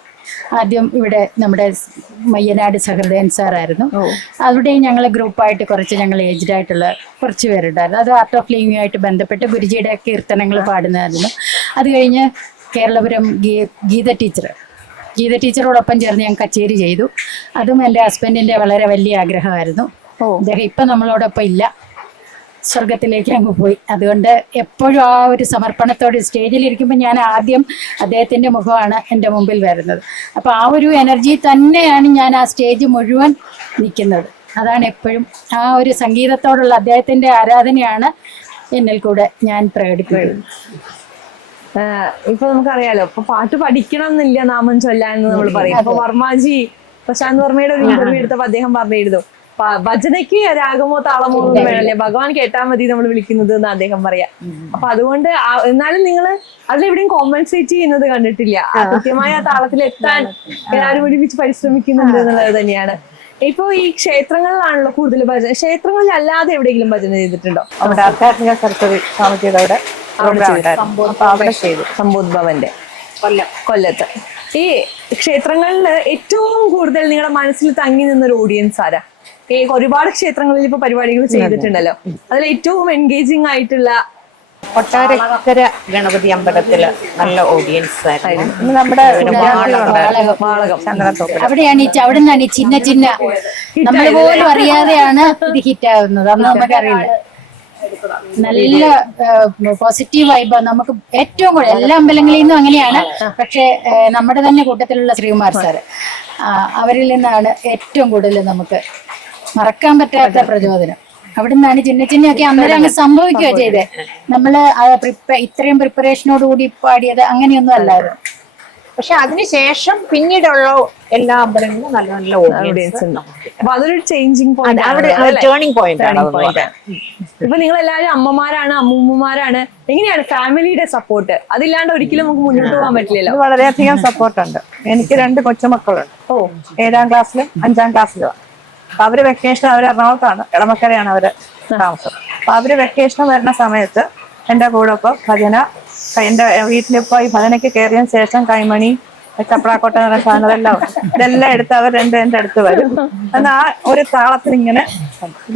ആദ്യം ഇവിടെ നമ്മുടെ മയ്യനാട് സഹൃദയൻ സാറായിരുന്നു. അവിടെ ഞങ്ങൾ ഗ്രൂപ്പായിട്ട് ഞങ്ങൾ ഏജ്ഡ് ആയിട്ടുള്ള കുറച്ച് പേരുണ്ടായിരുന്നു. അത് ആർട്ട് ഓഫ് ലിവിംഗ് ആയിട്ട് ബന്ധപ്പെട്ട് ഗുരുജിയുടെ കീർത്തനങ്ങൾ പാടുന്നതായിരുന്നു. അത് കഴിഞ്ഞ് കേരളപുരം ഗീത ടീച്ചറോടൊപ്പം ചേർന്ന് ഞാൻ കച്ചേരി ചെയ്തു. അതും എൻ്റെ ഹസ്ബൻഡിൻ്റെ വളരെ വലിയ ആഗ്രഹമായിരുന്നു. അദ്ദേഹം ഇപ്പം നമ്മളോടൊപ്പം ഇല്ല, സ്വർഗത്തിലേക്ക് അങ്ങ് പോയി. അതുകൊണ്ട് എപ്പോഴും ആ ഒരു സമർപ്പണത്തോടെ സ്റ്റേജിലിരിക്കുമ്പോൾ ഞാൻ ആദ്യം അദ്ദേഹത്തിൻ്റെ മുഖമാണ് എൻ്റെ മുമ്പിൽ വരുന്നത്. അപ്പോൾ ആ ഒരു എനർജി തന്നെയാണ് ഞാൻ ആ സ്റ്റേജ് മുഴുവൻ നിൽക്കുന്നത്. അതാണ് എപ്പോഴും ആ ഒരു സംഗീതത്തോടുള്ള അദ്ദേഹത്തിൻ്റെ ആരാധനയാണ് എന്നിൽ കൂടെ ഞാൻ പ്രകടിപ്പിക്കുന്നത്. ഇപ്പൊ നമുക്കറിയാലോ, ഇപ്പൊ പാട്ട് പഠിക്കണം എന്നില്ല നാമം ചൊല്ലാൻ എന്ന് നമ്മൾ പറയും. അപ്പൊ വർമാജി, പ്രശാന്ത് വർമ്മയുടെ ഒരു ഇന്റർവ്യൂ എടുത്തപ്പോ അദ്ദേഹം പറഞ്ഞിരുന്നു, ഭജനയ്ക്ക് രാഗമോ താളമോ ഒന്നും വേണല്ലേ, ഭഗവാൻ കേട്ടാൽ മതി നമ്മൾ വിളിക്കുന്നത് എന്ന് അദ്ദേഹം പറയാം. അപ്പൊ അതുകൊണ്ട് എന്നാലും നിങ്ങൾ അതിലെവിടെയും കോമ്പൻസേറ്റ് ചെയ്യുന്നത് കണ്ടിട്ടില്ല. കൃത്യമായ ആ താളത്തിൽ എത്താൻ എല്ലാവരും ഒരുമിച്ച് പരിശ്രമിക്കുന്നുണ്ട് എന്നുള്ളത് തന്നെയാണ്. ഇപ്പൊ ഈ ക്ഷേത്രങ്ങളിലാണല്ലോ കൂടുതൽ ഭജന. ക്ഷേത്രങ്ങളിൽ അല്ലാതെ എവിടെയെങ്കിലും ഭജന ചെയ്തിട്ടുണ്ടോ? അവിടെ ആധ്യാത്മിക സരസ്വതി സ്വാമിജിയുടെ സമ്പൂത് ഭവന്റെ കൊല്ലത്ത്. ഈ ക്ഷേത്രങ്ങളിൽ ഏറ്റവും കൂടുതൽ നിങ്ങളുടെ മനസ്സിൽ തങ്ങി നിന്നൊരു ഓഡിയൻസ് ആരാ? ഒരുപാട് ക്ഷേത്രങ്ങളിൽ ഇപ്പൊ പരിപാടികൾ ചെയ്തിട്ടുണ്ടല്ലോ, അതിൽ ഏറ്റവും എൻഗേജിങ് ആയിട്ടുള്ള? കൊട്ടാരക്കര ഗണപതി അമ്പലത്തില് നല്ല ഓഡിയൻസ് ആയിരുന്നു. നമ്മുടെ അവിടെയാണ് അവിടെ നിന്നാണ് ഈ ചിന്ന നമ്മൾ പോലും അറിയാതെയാണ് ഇത് ഹിറ്റ് ആവുന്നത്. അന്ന് നമുക്കറിയില്ല. നല്ല പോസിറ്റീവ് വൈബ് നമുക്ക് ഏറ്റവും കൂടുതൽ എല്ലാ അമ്പലങ്ങളിൽ നിന്നും അങ്ങനെയാണ്. പക്ഷെ നമ്മുടെ തന്നെ കൂട്ടത്തിലുള്ള ശ്രീകുമാർ സാറ്, അവരിൽ നിന്നാണ് ഏറ്റവും കൂടുതൽ നമുക്ക് മറക്കാൻ പറ്റാത്ത പ്രചോദനം. അവിടെ നിന്നാണ് ചിന്ന ചിന്നയൊക്കെ അന്നേരം അങ്ങ് സംഭവിക്കുകയോ ചെയ്തേ. നമ്മള് ഇത്രയും പ്രിപ്പറേഷനോട് കൂടി പാടിയത് അങ്ങനെയൊന്നും അല്ലായിരുന്നു. പക്ഷെ അതിനുശേഷം പിന്നീടുള്ള എല്ലാ അമ്പലങ്ങളിലും നല്ല നല്ല ഓഡിയൻസ് അപ്പൊ അതൊരു ചേഞ്ചിങ് പോയിന്റ്, ടേണിംഗ് പോയിന്റ് ആണ്. ഇപ്പൊ നിങ്ങൾ എല്ലാവരും അമ്മമാരാണ്, അമ്മൂമ്മമാരാണ്. എങ്ങനെയാണ് ഫാമിലിയുടെ സപ്പോർട്ട്? അതില്ലാണ്ട് ഒരിക്കലും നമുക്ക് മുന്നോട്ട് പോകാൻ പറ്റില്ലല്ലോ. വളരെയധികം സപ്പോർട്ടുണ്ട്. എനിക്ക് 2 കൊച്ചുമക്കളുണ്ട്. 7ാം ക്ലാസ്സിലും 5ാം ക്ലാസ്സിലും. അപ്പൊ അവര് വെക്കേഷൻ, അവർ എറണാകുളത്താണ്, എളമക്കരയാണ് അവര് താമസം. അപ്പൊ അവര് വെക്കേഷൻ വരുന്ന സമയത്ത് എന്റെ കൂടെ ഇപ്പൊ ഭജന, എന്റെ വീട്ടിലിപ്പോ ഈ ഭജനയ്ക്ക് കയറിയതിനു ശേഷം കൈമണി, ചപ്രാക്കോട്ട എന്ന സാധനം ഇതെല്ലാം എടുത്ത് അവർ എന്റെ അടുത്ത് വരും. എന്നാൽ ആ ഒരു താളത്തിൽ ഇങ്ങനെ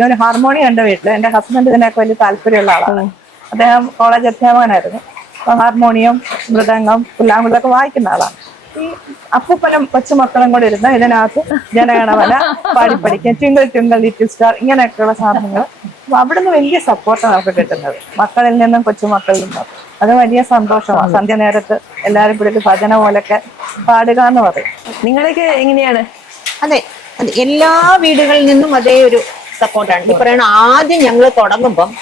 ഒരു ഹാർമോണിയം എന്റെ വീട്ടില്. എന്റെ ഹസ്ബൻഡ് ഇതിനൊക്കെ വലിയ താല്പര്യമുള്ള ആളാണ്. അദ്ദേഹം കോളേജ് അധ്യാപകനായിരുന്നു. അപ്പൊ ഹാർമോണിയം, മൃദംഗം, പുല്ലാങ്കുഴലൊക്കെ വായിക്കുന്ന ആളാണ്. ഈ അപ്പൂപ്പനും കൊച്ചുമക്കളും കൂടെ ഇരുന്ന് ഇതിനകത്ത് ജനഗണമന പാടിപ്പടിക്കാൻ, ട്വിങ്കിൾ ട്വിങ്കിൾ ലിറ്റിൽ സ്റ്റാർ, ഇങ്ങനെയൊക്കെയുള്ള സാധനങ്ങൾ. അപ്പൊ അവിടുന്ന് വലിയ സപ്പോർട്ടാണ് നമുക്ക് കിട്ടുന്നത്, മക്കളിൽ നിന്നും കൊച്ചുമക്കളിൽ നിന്നും. അത് വലിയ സന്തോഷമാണ്. സന്ധ്യ നേരത്ത് എല്ലാവരും കൂടി ഭജന പോലൊക്കെ പാടുക എന്ന് പറയും. നിങ്ങളൊക്കെ എങ്ങനെയാണ്? അതെ, എല്ലാ വീടുകളിൽ നിന്നും അതേ ഒരു സപ്പോർട്ടാണ്. ഈ പറയണ ആദ്യം ഞങ്ങൾ തുടങ്ങുമ്പം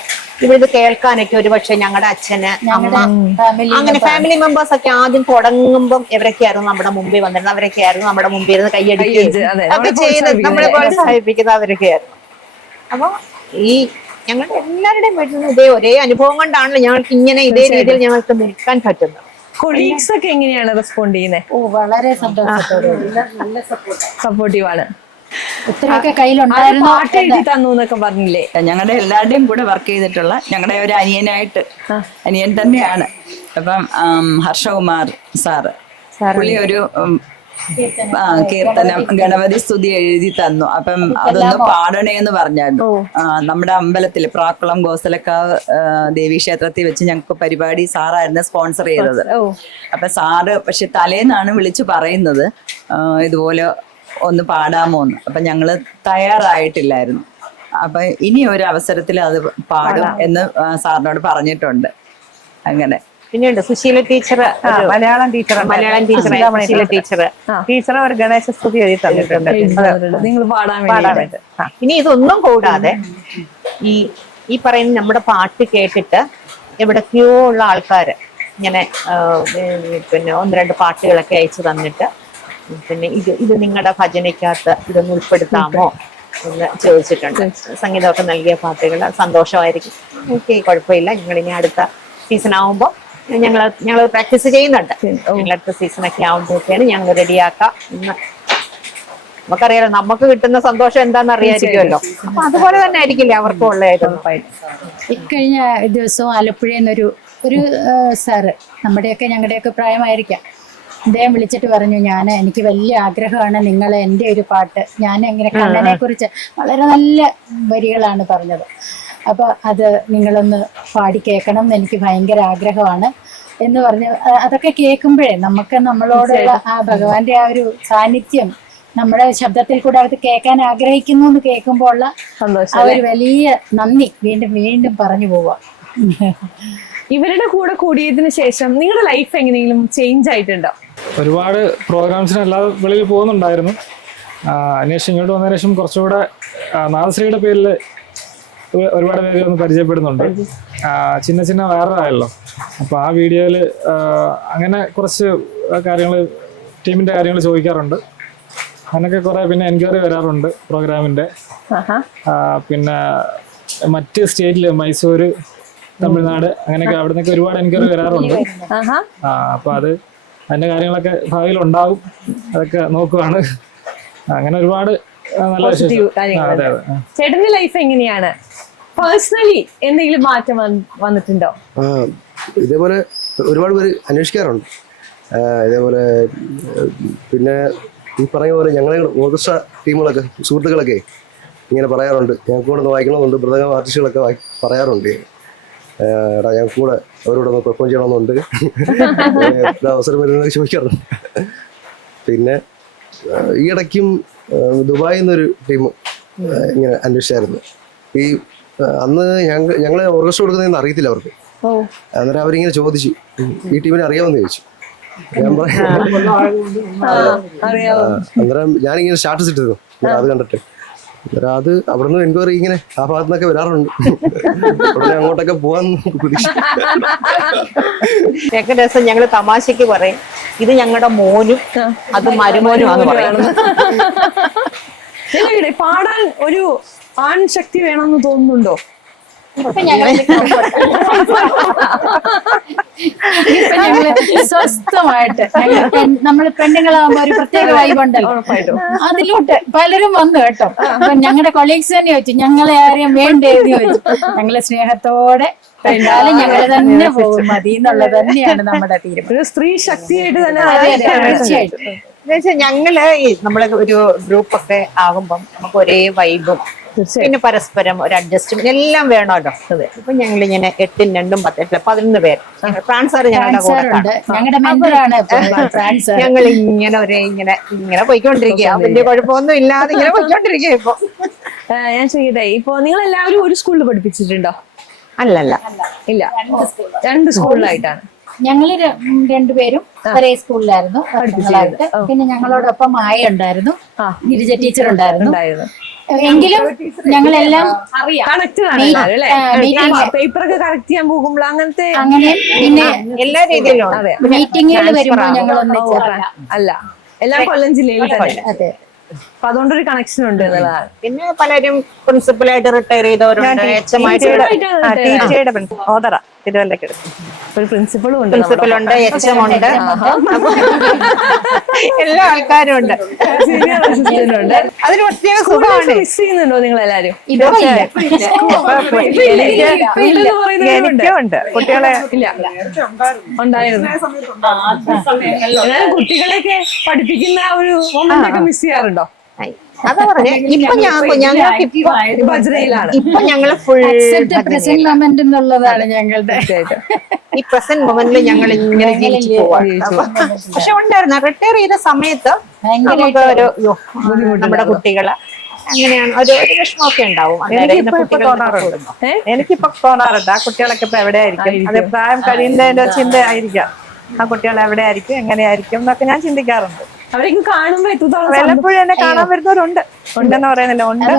ഇവിടെ കേൾക്കാനൊക്കെ ഒരു പക്ഷെ ഞങ്ങളുടെ അച്ഛന്, അമ്മ, അങ്ങനെ ഫാമിലി മെമ്പേഴ്സ് ഒക്കെ ആദ്യം തുടങ്ങുമ്പം ഇവരൊക്കെയായിരുന്നു നമ്മുടെ മുമ്പിൽ വന്നിരുന്നത്. അവരൊക്കെയായിരുന്നു നമ്മുടെ മുമ്പിൽ ഇരുന്ന് കൈയടിക്കുകയും ഒക്കെ ചെയ്യുന്നത്, നമ്മളെ പ്രോത്സാഹിപ്പിക്കുന്നത് അവരൊക്കെയായിരുന്നു. അപ്പൊ ഈ ഞങ്ങളുടെ എല്ലാവരുടെയും വീട്ടിൽ നിന്ന് ഇതേ ഒരേ അനുഭവം കൊണ്ടാണല്ലോ ഞങ്ങൾക്ക് ഇങ്ങനെ ഇതേ രീതിയിൽ ഞങ്ങൾക്ക് നിൽക്കാൻ പറ്റുന്നത്. കൊളീഗ്സ് ഒക്കെ എങ്ങനെയാണ് റെസ്പോണ്ട് ചെയ്യുന്നത്? വളരെ സന്തോഷത്തോടെ നല്ല സപ്പോർട്ടീവ് ആണ്. ഇത്രയൊക്കെ കയ്യിലുണ്ടായിരുന്നു. പാട്ട് എഴുതി തന്നു എന്നൊക്കെ പറഞ്ഞില്ലേ? ഞങ്ങളുടെ എല്ലാവരുടെയും കൂടെ വർക്ക് ചെയ്തിട്ടുള്ള ഞങ്ങളുടെ ഒരു അനിയൻ തന്നെയാണ്. അപ്പം ഹർഷകുമാർ സാറ്, പുള്ളി ഒരു കീർത്തനം, ഗണപതി സ്തുതി എഴുതി തന്നു. അപ്പം അതൊന്ന് പാടണേന്ന് പറഞ്ഞായിരുന്നു. നമ്മുടെ അമ്പലത്തിൽ പ്രാക്കുളം ഗോസലക്കാവ് ദേവീക്ഷേത്രത്തിൽ വെച്ച് ഞങ്ങൾക്ക് പരിപാടി സാറായിരുന്നു സ്പോൺസർ ചെയ്തത്. അപ്പൊ സാറ് പക്ഷെ തലേന്നാണ് വിളിച്ചു പറയുന്നത് ഇതുപോലെ ഒന്ന് പാടാമോന്ന്. അപ്പൊ ഞങ്ങള് തയ്യാറായിട്ടില്ലായിരുന്നു. അപ്പൊ ഇനി ഒരു അവസരത്തിൽ അത് പാടും എന്ന് സാറിനോട് പറഞ്ഞിട്ടുണ്ട്. അങ്ങനെ പിന്നെയുണ്ട് Susheela teacher, Malayalam teacher, Susheela teacher ഒരു ഗണേശ സ്തുതി എഴുതി തന്നിട്ടുണ്ട്. നിങ്ങൾ പാടാൻ വേണ്ടി. ഇനി ഇതൊന്നും കൂടാതെ ഈ പറയുന്ന നമ്മുടെ പാട്ട് കേട്ടിട്ട് എവിടൊക്കെയോ ഉള്ള ആൾക്കാര് ഇങ്ങനെ പിന്നെ 1-2 പാട്ടുകളൊക്കെ അയച്ചു തന്നിട്ട് പിന്നെ ഇത് നിങ്ങളുടെ ഭജനയ്ക്കകത്ത് ഇതൊന്ന് ഉൾപ്പെടുത്താമോ എന്ന് ചോദിച്ചിട്ടുണ്ട്. സംഗീതമൊക്കെ നൽകിയ പാട്ടുകൾ സന്തോഷമായിരിക്കും. ഓക്കെ, കുഴപ്പമില്ല, ഞങ്ങളിനി അടുത്ത സീസൺ ആവുമ്പോൾ ഞങ്ങൾ പ്രാക്ടീസ് ചെയ്യുന്നുണ്ട്. അടുത്ത സീസണൊക്കെ ആവുമ്പോഴത്തേന് ഞങ്ങൾ റെഡിയാക്കാം എന്ന്. നമുക്കറിയാലോ നമുക്ക് കിട്ടുന്ന സന്തോഷം എന്താണെന്ന് അറിയാതിരിക്കുമല്ലോ. അപ്പൊ അതുപോലെ തന്നെ ആയിരിക്കില്ലേ അവർക്കും ഉള്ളതായിരുന്നു. ഇക്കഴിഞ്ഞ ദിവസവും ആലപ്പുഴയിൽ നിന്നൊരു സാറ്, ഞങ്ങളുടെയൊക്കെ പ്രായമായിരിക്കാം, അദ്ദേഹം വിളിച്ചിട്ട് പറഞ്ഞു, എനിക്ക് വലിയ ആഗ്രഹമാണ് നിങ്ങൾ എൻ്റെ ഒരു പാട്ട്, ഞാൻ എങ്ങനെ കണ്ണനെ കുറിച്ച് വളരെ നല്ല വരികളാണ് പറഞ്ഞത്, അപ്പൊ അത് നിങ്ങളൊന്ന് പാടി കേൾക്കണം എന്ന് എനിക്ക് ഭയങ്കര ആഗ്രഹമാണ് എന്ന് പറഞ്ഞു. അതൊക്കെ കേൾക്കുമ്പോഴേ നമുക്ക് നമ്മളോടുള്ള ആ ഭഗവാന്റെ ആ ഒരു സാന്നിധ്യം നമ്മുടെ ശബ്ദത്തിൽ കൂടെ അവർക്ക് കേൾക്കാൻ ആഗ്രഹിക്കുന്നു എന്ന് കേൾക്കുമ്പോൾ ഉള്ള ആ ഒരു വലിയ നന്ദി വീണ്ടും വീണ്ടും പറഞ്ഞു പോവാം. ഇവരുടെ കൂടെ കൂടിയതിനു ശേഷം നിങ്ങളുടെ ലൈഫ് എങ്ങനെയെങ്കിലും ചേഞ്ച് ആയിട്ടുണ്ടോ? ഒരുപാട് പ്രോഗ്രാംസിന് എല്ലാ വെളിയിൽ പോകുന്നുണ്ടായിരുന്നു. അതിനുശേഷം ഇങ്ങോട്ട് വന്നതിന് ശേഷം കുറച്ചുകൂടെ നാദശ്രീയുടെ പേരിൽ ഒരുപാട് പേര് ഒന്ന് പരിചയപ്പെടുന്നുണ്ട്. ചിന്ന വൈറലായല്ലോ. അപ്പോൾ ആ വീഡിയോയിൽ അങ്ങനെ കുറച്ച് കാര്യങ്ങൾ, ടീമിൻ്റെ കാര്യങ്ങൾ ചോദിക്കാറുണ്ട്. അതിനൊക്കെ കുറേ പിന്നെ എൻക്വയറി വരാറുണ്ട് പ്രോഗ്രാമിൻ്റെ. പിന്നെ മറ്റ് സ്റ്റേറ്റിൽ മൈസൂർ, തമിഴ്നാട്, അങ്ങനെയൊക്കെ അവിടെ നിന്നൊക്കെ ഒരുപാട് എൻക്വയറി വരാറുണ്ട്. അപ്പോൾ അതിൻ്റെ കാര്യങ്ങളൊക്കെ ഭാവിയിൽ ഉണ്ടാവും. അതൊക്കെ നോക്കുവാണ്. അങ്ങനെ ഒരുപാട് നല്ല ചേട്ടന്റെ ലൈഫ് എങ്ങനെയാണ്? പേഴ്സണലി എന്തെങ്കിലും മാറ്റം വന്നിട്ടുണ്ടോ? ഇതേപോലെ ഒരുപാട് പേര് അന്വേഷിക്കാറുണ്ട്. ഇതേപോലെ പിന്നെ ഈ പറഞ്ഞ പോലെ ഞങ്ങളെ ഓർക്കസ്ട്ര ടീമുകളൊക്കെ സുഹൃത്തുക്കളൊക്കെ ഇങ്ങനെ പറയാറുണ്ട്, ഞങ്ങൾക്ക് കൂടെ ഒന്ന് വായിക്കണമെന്നുണ്ട്. മൃദംഗം ആർട്ടിസ്റ്റുകളൊക്കെ പറയാറുണ്ട്, എടാ ഞങ്ങൾക്ക് കൂടെ അവരോടൊന്ന് പെർഫോം ചെയ്യണമെന്നുണ്ട്, അവസരം വരുന്നതൊക്കെ ചോദിക്കാറുണ്ട്. പിന്നെ ഈയിടയ്ക്കും ദുബായിൽ നിന്നൊരു ടീം ഇങ്ങനെ അന്വേഷിച്ചായിരുന്നു. ഈ അന്ന് ഞങ്ങള് ഓർക്കസ്ട്ര കൊടുക്കുന്നതെന്ന് അറിയത്തില്ല അവർക്ക്. അന്നേരം അവരിങ്ങനെ ചോദിച്ചു, ഈ ടീമിനെ അറിയാമെന്ന് ചോദിച്ചു. ഞാൻ പറയാം അന്നേരം ഞാനിങ്ങനെ സ്റ്റാറ്റസ് ഇട്ടിരുന്നു അത് കണ്ടിട്ട്. അന്നേരം അത് അവിടെ നിന്ന് എൻക്വയറി ഇങ്ങനെ ആ ഭാഗത്തു നിന്നൊക്കെ വരാറുണ്ട്. ഉടനെ അങ്ങോട്ടൊക്കെ പോവാൻ ഏകദേശം ഞങ്ങള് തമാശക്ക് പറയും, ഇത് ഞങ്ങളുടെ മോനും അത് മരുമോനുമാണെന്ന് പറയുന്നത്. പാടാൻ ഒരു ആൺ ശക്തി വേണമെന്ന് തോന്നുന്നുണ്ടോ? ഇപ്പൊ ഞങ്ങള് സ്വസ്ഥമായിട്ട് നമ്മൾ പെണ്ണുങ്ങളാകുമ്പോ ഒരു പ്രത്യേക വൈബുണ്ടല്ലോ, അതിലോട്ട് പലരും വന്നു കേട്ടോ. അപ്പൊ ഞങ്ങളുടെ കൊളീഗ്സ് തന്നെ ചോദിച്ചു, ഞങ്ങളെ ആരെയും വേണ്ടേന്ന് ചോദിച്ചു. ഞങ്ങള് സ്നേഹത്തോടെ എന്തായാലും ഞങ്ങള് തന്നെ പോകും മതി എന്നുള്ളത് തന്നെയാണ് നമ്മുടെ തീരുമാനം. സ്ത്രീ ശക്തിയായിട്ട് തന്നെ തീർച്ചയായിട്ടും. ഞങ്ങള് നമ്മളെ ഒരു ഗ്രൂപ്പൊക്കെ ആകുമ്പം നമുക്ക് ഒരേ വൈബും പിന്നെ പരസ്പരം ഒരു അഡ്ജസ്റ്റ്മെന്റ് എല്ലാം വേണമല്ലോ. ഇപ്പൊ ഞങ്ങൾ ഇങ്ങനെ 8, 2, 10, 11 പേര്. ഫ്രാൻസ് സാർ ഞങ്ങളുടെ കൂടെ, ഞങ്ങൾ ഇങ്ങനെ ഇങ്ങനെ പോയിക്കൊണ്ടിരിക്കുക. വലിയ കുഴപ്പമൊന്നും ഇല്ലാതെ ഇങ്ങനെ പോയിക്കൊണ്ടിരിക്കുക. ഇപ്പൊ ഞാൻ ചെയ്യട്ടെ, ഇപ്പൊ നിങ്ങൾ എല്ലാവരും ഒരു സ്കൂളിൽ പഠിപ്പിച്ചിട്ടുണ്ടോ? അല്ലല്ല, ഇല്ല, 2 സ്കൂളിലായിട്ടാണ്. ഞങ്ങള് രണ്ടുപേരും ഒരേ സ്കൂളിലായിരുന്നു പഠിപ്പിച്ചത്. പിന്നെ ഞങ്ങളോടൊപ്പം മായ ഉണ്ടായിരുന്നു, ഗിരിജ ടീച്ചർ ഉണ്ടായിരുന്നു. എങ്കിലും ഞങ്ങളെല്ലാം പേപ്പറൊക്കെ കറക്റ്റ് ചെയ്യാൻ പോകുമ്പോൾ അങ്ങനത്തെ അങ്ങനെ പിന്നെ എല്ലാ രീതിയിലും മീറ്റിങ്ങുകൾ വരുമ്പോൾ ഞങ്ങൾ ഒന്നിച്ച് അല്ല, എല്ലാം കൊല്ലം ജില്ലയിൽ തന്നെ. അതെ, അപ്പൊ അതുകൊണ്ടൊരു കണക്ഷൻ ഉണ്ട് എന്നുള്ളതാണ്. പിന്നെ പലരും പ്രിൻസിപ്പലായിട്ട് റിട്ടയർ ചെയ്തവരുണ്ട്, ഓതറ തിരുവല്ലക്ക് ഒരു പ്രിൻസിപ്പളും ഉണ്ട്, പ്രിൻസിപ്പലുണ്ട്, HM ഉണ്ട്, എല്ലാ ആൾക്കാരും ഉണ്ട്. അതിന് പ്രത്യേക സുഖമാണ്. മിസ് ചെയ്യുന്നുണ്ടോ നിങ്ങൾ എല്ലാരും? എനിക്കും ഉണ്ട് കുട്ടികളെ. ഇല്ല, ഉണ്ടായിരുന്നു. കുട്ടികളെയൊക്കെ പഠിപ്പിക്കുന്ന ഒരു മൊമെന്റ് ഒക്കെ മിസ് ചെയ്യാറുണ്ടോ? അതാ പറഞ്ഞേ, ഇപ്പൊ ഞങ്ങൾക്ക് ഇപ്പൊ ഞങ്ങള് ഫുൾ പ്രസന്റ് മൊമെന്റ് എന്നുള്ളതാണ് ഞങ്ങളുടെ. ഈ പ്രസന്റ് മൊമെന്റിൽ ഞങ്ങൾ ഇങ്ങനെ ജീവിച്ചു പോവാണ്. പക്ഷെ ഉണ്ടായിരുന്നു റിട്ടയർ ചെയ്ത സമയത്ത് നമുക്ക് ഒരു നമ്മുടെ കുട്ടികള് അങ്ങനെയാണ് ഒരു വിഷമമൊക്കെ ഉണ്ടാവും. എനിക്കിപ്പോ തോന്നാറുണ്ട് ആ കുട്ടികളൊക്കെ ഇപ്പൊ എവിടെയായിരിക്കും, അത് പ്രായം കഴിയുന്നതിന്റെ ചിന്ത ആയിരിക്കാം. ആ കുട്ടികൾ എവിടെയായിരിക്കും, എങ്ങനെയായിരിക്കും എന്നൊക്കെ ഞാൻ ചിന്തിക്കാറുണ്ട്. അവരേക്ക് കാണുമ്പോ വല്ലപ്പോഴും എന്നെ കാണാൻ വരുന്നവരുണ്ട്. ഉണ്ടെന്ന് പറയുന്നില്ല, ഉണ്ട്.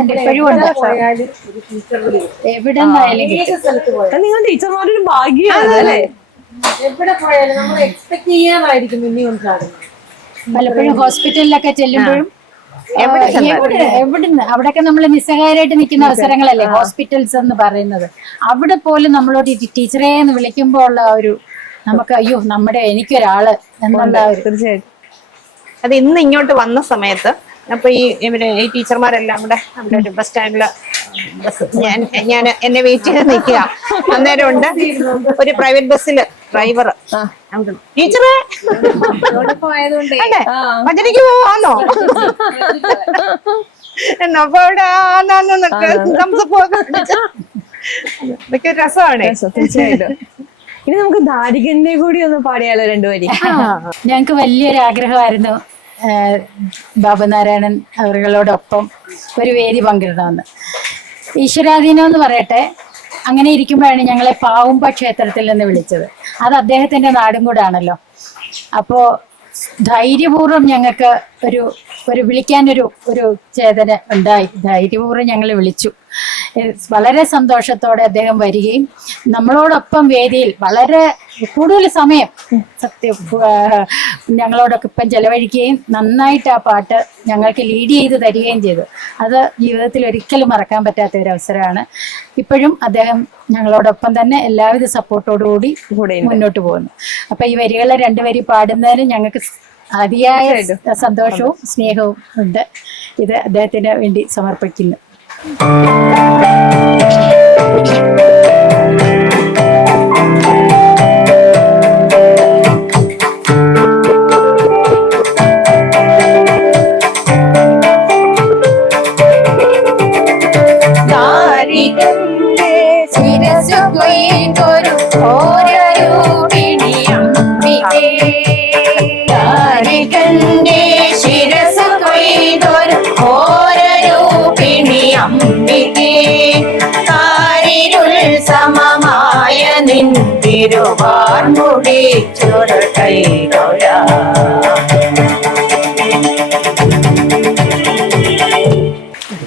നിങ്ങൾ ടീച്ചർമാരൊരു ഭാഗ്യമാണ് അല്ലേ? എവിടെ പോയാലും നമ്മൾ എക്സ്പെക്ട് ചെയ്യാതായിരിക്കും ഇനിയും കാണുന്നത്. പലപ്പോഴും ഹോസ്പിറ്റലിലൊക്കെ ചെല്ലുമ്പോഴും എവിടുന്ന് അവിടെയൊക്കെ നമ്മൾ നിസ്സഹായരായിട്ട് നിൽക്കുന്ന അവസരങ്ങളല്ലേ ഹോസ്പിറ്റൽസ് എന്ന് പറയുന്നത്. അവിടെ പോലും നമ്മളോട് ടീച്ചറെ എന്ന് വിളിക്കുമ്പോൾ ഉള്ള ഒരു നമുക്ക് അയ്യോ എനിക്കൊരാള് എന്നുള്ള തീർച്ചയായിട്ടും. അത് ഇന്ന് ഇങ്ങോട്ട് വന്ന സമയത്ത് അപ്പൊ ഈ ടീച്ചർമാരെല്ലാം കൂടെ നമ്മുടെ ഒരു ബസ് സ്റ്റാൻഡില് ഞാൻ എന്നെ വെയിറ്റ് ചെയ്ത് നിൽക്കുക. അന്നേരം ഉണ്ട് ഒരു പ്രൈവറ്റ് ബസ്സില് ഡ്രൈവർ, ടീച്ചറെ ഭജനയ്ക്ക് പോവാന്നോ എന്നപ്പോ ഇതൊക്കെ രസമാണ്. തീർച്ചയായിട്ടും. ഇനി നമുക്ക് ധാരികന്റെ കൂടി ഒന്ന് പാടിയാലോ രണ്ടുപേരും? ഞങ്ങക്ക് വലിയൊരു ആഗ്രഹമായിരുന്നു ബാബുനാരായണൻ അവരോടൊപ്പം ഒരു വേദി പങ്കിടണമെന്ന്. ഈശ്വരാധീനം എന്ന് പറയട്ടെ, അങ്ങനെ ഇരിക്കുമ്പോഴാണ് ഞങ്ങളെ പാവുമ്പ ക്ഷേത്രത്തിൽ നിന്ന് വിളിച്ചത്. അത് അദ്ദേഹത്തിന്റെ നാടും കൂടാണല്ലോ. അപ്പോ ധൈര്യപൂർവ്വം ഞങ്ങൾക്ക് ഒരു വിളിക്കാനൊരു ചേതന ഉണ്ടായി. ധൈര്യപൂർവ്വം ഞങ്ങൾ വിളിച്ചു. വളരെ സന്തോഷത്തോടെ അദ്ദേഹം വരികയും നമ്മളോടൊപ്പം വേദിയിൽ വളരെ കൂടുതൽ സമയം ഞങ്ങളോടൊപ്പം ഇപ്പം ചെലവഴിക്കുകയും നന്നായിട്ട് ആ പാട്ട് ഞങ്ങൾക്ക് ലീഡ് ചെയ്ത് തരികയും ചെയ്തു. അത് ജീവിതത്തിൽ ഒരിക്കലും മറക്കാൻ പറ്റാത്ത ഒരു അവസരമാണ്. ഇപ്പോഴും അദ്ദേഹം ഞങ്ങളോടൊപ്പം തന്നെ എല്ലാവിധ സപ്പോർട്ടോടുകൂടി മുന്നോട്ട് പോകുന്നു. അപ്പൊ ഈ വരികളെ 2 വരി പാടുന്നതിന് ഞങ്ങൾക്ക് അതിയായ സന്തോഷവും സ്നേഹവും ഉണ്ട്. ഇത് അദ്ദേഹത്തിന് വേണ്ടി സമർപ്പിക്കുന്നു. അംബികേ തിരുവാൻമുടി ചുരട്ടൈതൊഴാ.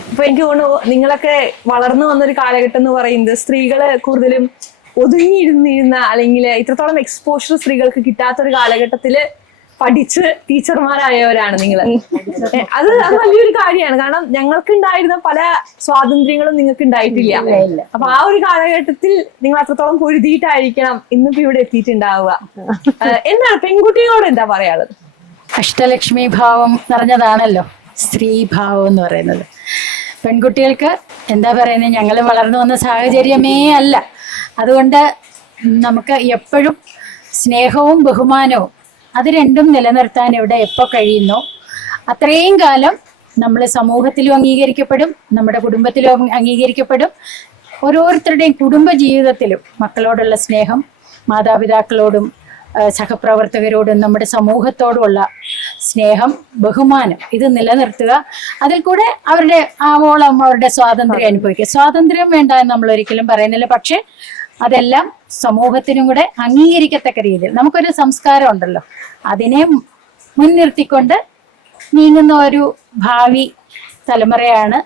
അപ്പൊ എനിക്ക് തോന്നുന്നു നിങ്ങളൊക്കെ വളർന്നു വന്നൊരു കാലഘട്ടം എന്ന് പറയുന്നത് സ്ത്രീകള് കൂടുതലും ഒതുങ്ങിയിരുന്നിരുന്ന അല്ലെങ്കിൽ ഇത്രത്തോളം എക്സ്പോഷർ സ്ത്രീകൾക്ക് കിട്ടാത്തൊരു കാലഘട്ടത്തില് പഠിച്ച് ടീച്ചർമാരായവരാണ് നിങ്ങൾ. അത് വലിയൊരു കാര്യമാണ്. കാരണം ഞങ്ങൾക്ക് ഉണ്ടായിരുന്ന പല സ്വാതന്ത്ര്യങ്ങളും നിങ്ങൾക്ക് ഉണ്ടായിട്ടില്ല. അപ്പൊ ആ ഒരു കാലഘട്ടത്തിൽ നിങ്ങൾ അത്രത്തോളം പൊരുതിയിട്ടായിരിക്കണം ഇന്നിപ്പോ ഇവിടെ എത്തിയിട്ടുണ്ടാവുക. എന്താണ് പെൺകുട്ടികളോട് എന്താ പറയാനുള്ളത്? അഷ്ടലക്ഷ്മി ഭാവം നിറഞ്ഞതാണല്ലോ സ്ത്രീഭാവം എന്ന് പറയുന്നത്. പെൺകുട്ടികൾക്ക് എന്താ പറയുന്നത്, ഞങ്ങൾ വളർന്നു വന്ന സാഹചര്യമേ അല്ല. അതുകൊണ്ട് നമുക്ക് എപ്പോഴും സ്നേഹവും ബഹുമാനവും അത് രണ്ടും നിലനിർത്താൻ ഇവിടെ എപ്പോൾ കഴിയുന്നോ അത്രയും കാലം നമ്മൾ സമൂഹത്തിലും അംഗീകരിക്കപ്പെടും, നമ്മുടെ കുടുംബത്തിലും അംഗീകരിക്കപ്പെടും. ഓരോരുത്തരുടെയും കുടുംബ ജീവിതത്തിലും മക്കളോടുള്ള സ്നേഹം, മാതാപിതാക്കളോടും സഹപ്രവർത്തകരോടും നമ്മുടെ സമൂഹത്തോടുമുള്ള സ്നേഹം, ബഹുമാനം ഇത് നിലനിർത്തുക. അതിൽ കൂടെ അവരുടെ ആവോളം അവരുടെ സ്വാതന്ത്ര്യം അനുഭവിക്കുക. സ്വാതന്ത്ര്യം വേണ്ട എന്ന് നമ്മൾ ഒരിക്കലും പറയുന്നില്ല. പക്ഷെ അതെല്ലാം സമൂഹത്തിനും കൂടെ അംഗീകരിക്കത്തക്ക രീതിയിൽ നമുക്കൊരു സംസ്കാരം ഉണ്ടല്ലോ, അതിനെ മുൻനിർത്തിക്കൊണ്ട് നീങ്ങുന്ന ഒരു ഭാവി തലമുറയാണ്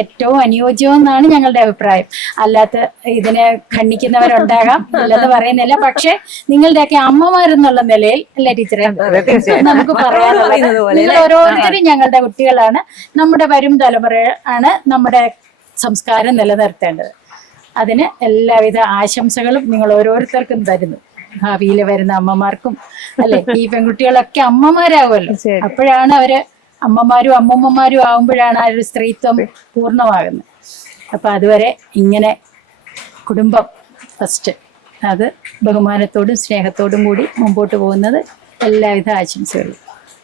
ഏറ്റവും അനുയോജ്യമെന്നാണ് ഞങ്ങളുടെ അഭിപ്രായം. അല്ലാത്ത ഇതിനെ ഖണ്ഡിക്കുന്നവരുണ്ടാകാം, ഇല്ലെന്ന് പറയുന്നില്ല. പക്ഷെ നിങ്ങളുടെയൊക്കെ അമ്മമാരെന്നുള്ള നിലയിൽ അല്ലേ ടീച്ചറെ നമുക്ക് പറയാനുള്ളത്, നിങ്ങൾ ഓരോരുത്തരും ഞങ്ങളുടെ കുട്ടികളാണ്, നമ്മുടെ വരും തലമുറ ആണ് നമ്മുടെ സംസ്കാരം നിലനിർത്തേണ്ടത്. അതിന് എല്ലാവിധ ആശംസകളും നിങ്ങൾ ഓരോരുത്തർക്കും തരുന്നു. ഭാവിയിൽ വരുന്ന അമ്മമാർക്കും അല്ലെ, ഈ പെൺകുട്ടികളൊക്കെ അമ്മമാരാകുമല്ലോ, അപ്പോഴാണ് അവര് അമ്മമാരും അമ്മൂമ്മമാരും ആകുമ്പോഴാണ് ആ ഒരു സ്ത്രീത്വം പൂർണ്ണമാകുന്നത്. അപ്പൊ അതുവരെ ഇങ്ങനെ കുടുംബം ഫസ്റ്റ്, അത് ബഹുമാനത്തോടും സ്നേഹത്തോടും കൂടി മുമ്പോട്ട് പോകുന്നത് എല്ലാവിധ ആശംസകളും.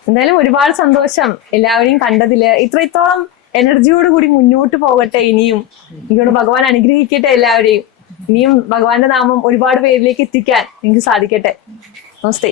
എന്തായാലും ഒരുപാട് സന്തോഷം എല്ലാവരെയും കണ്ടതില്. ഇത്രത്തോളം എനർജിയോട് കൂടി മുന്നോട്ട് പോകട്ടെ. ഇനിയും എനിക്കോട് ഭഗവാൻ അനുഗ്രഹിക്കട്ടെ എല്ലാവരെയും. ഇനിയും ഭഗവാന്റെ നാമം ഒരുപാട് പേരിലേക്ക് എത്തിക്കാൻ എനിക്ക് സാധിക്കട്ടെ. നമസ്തേ.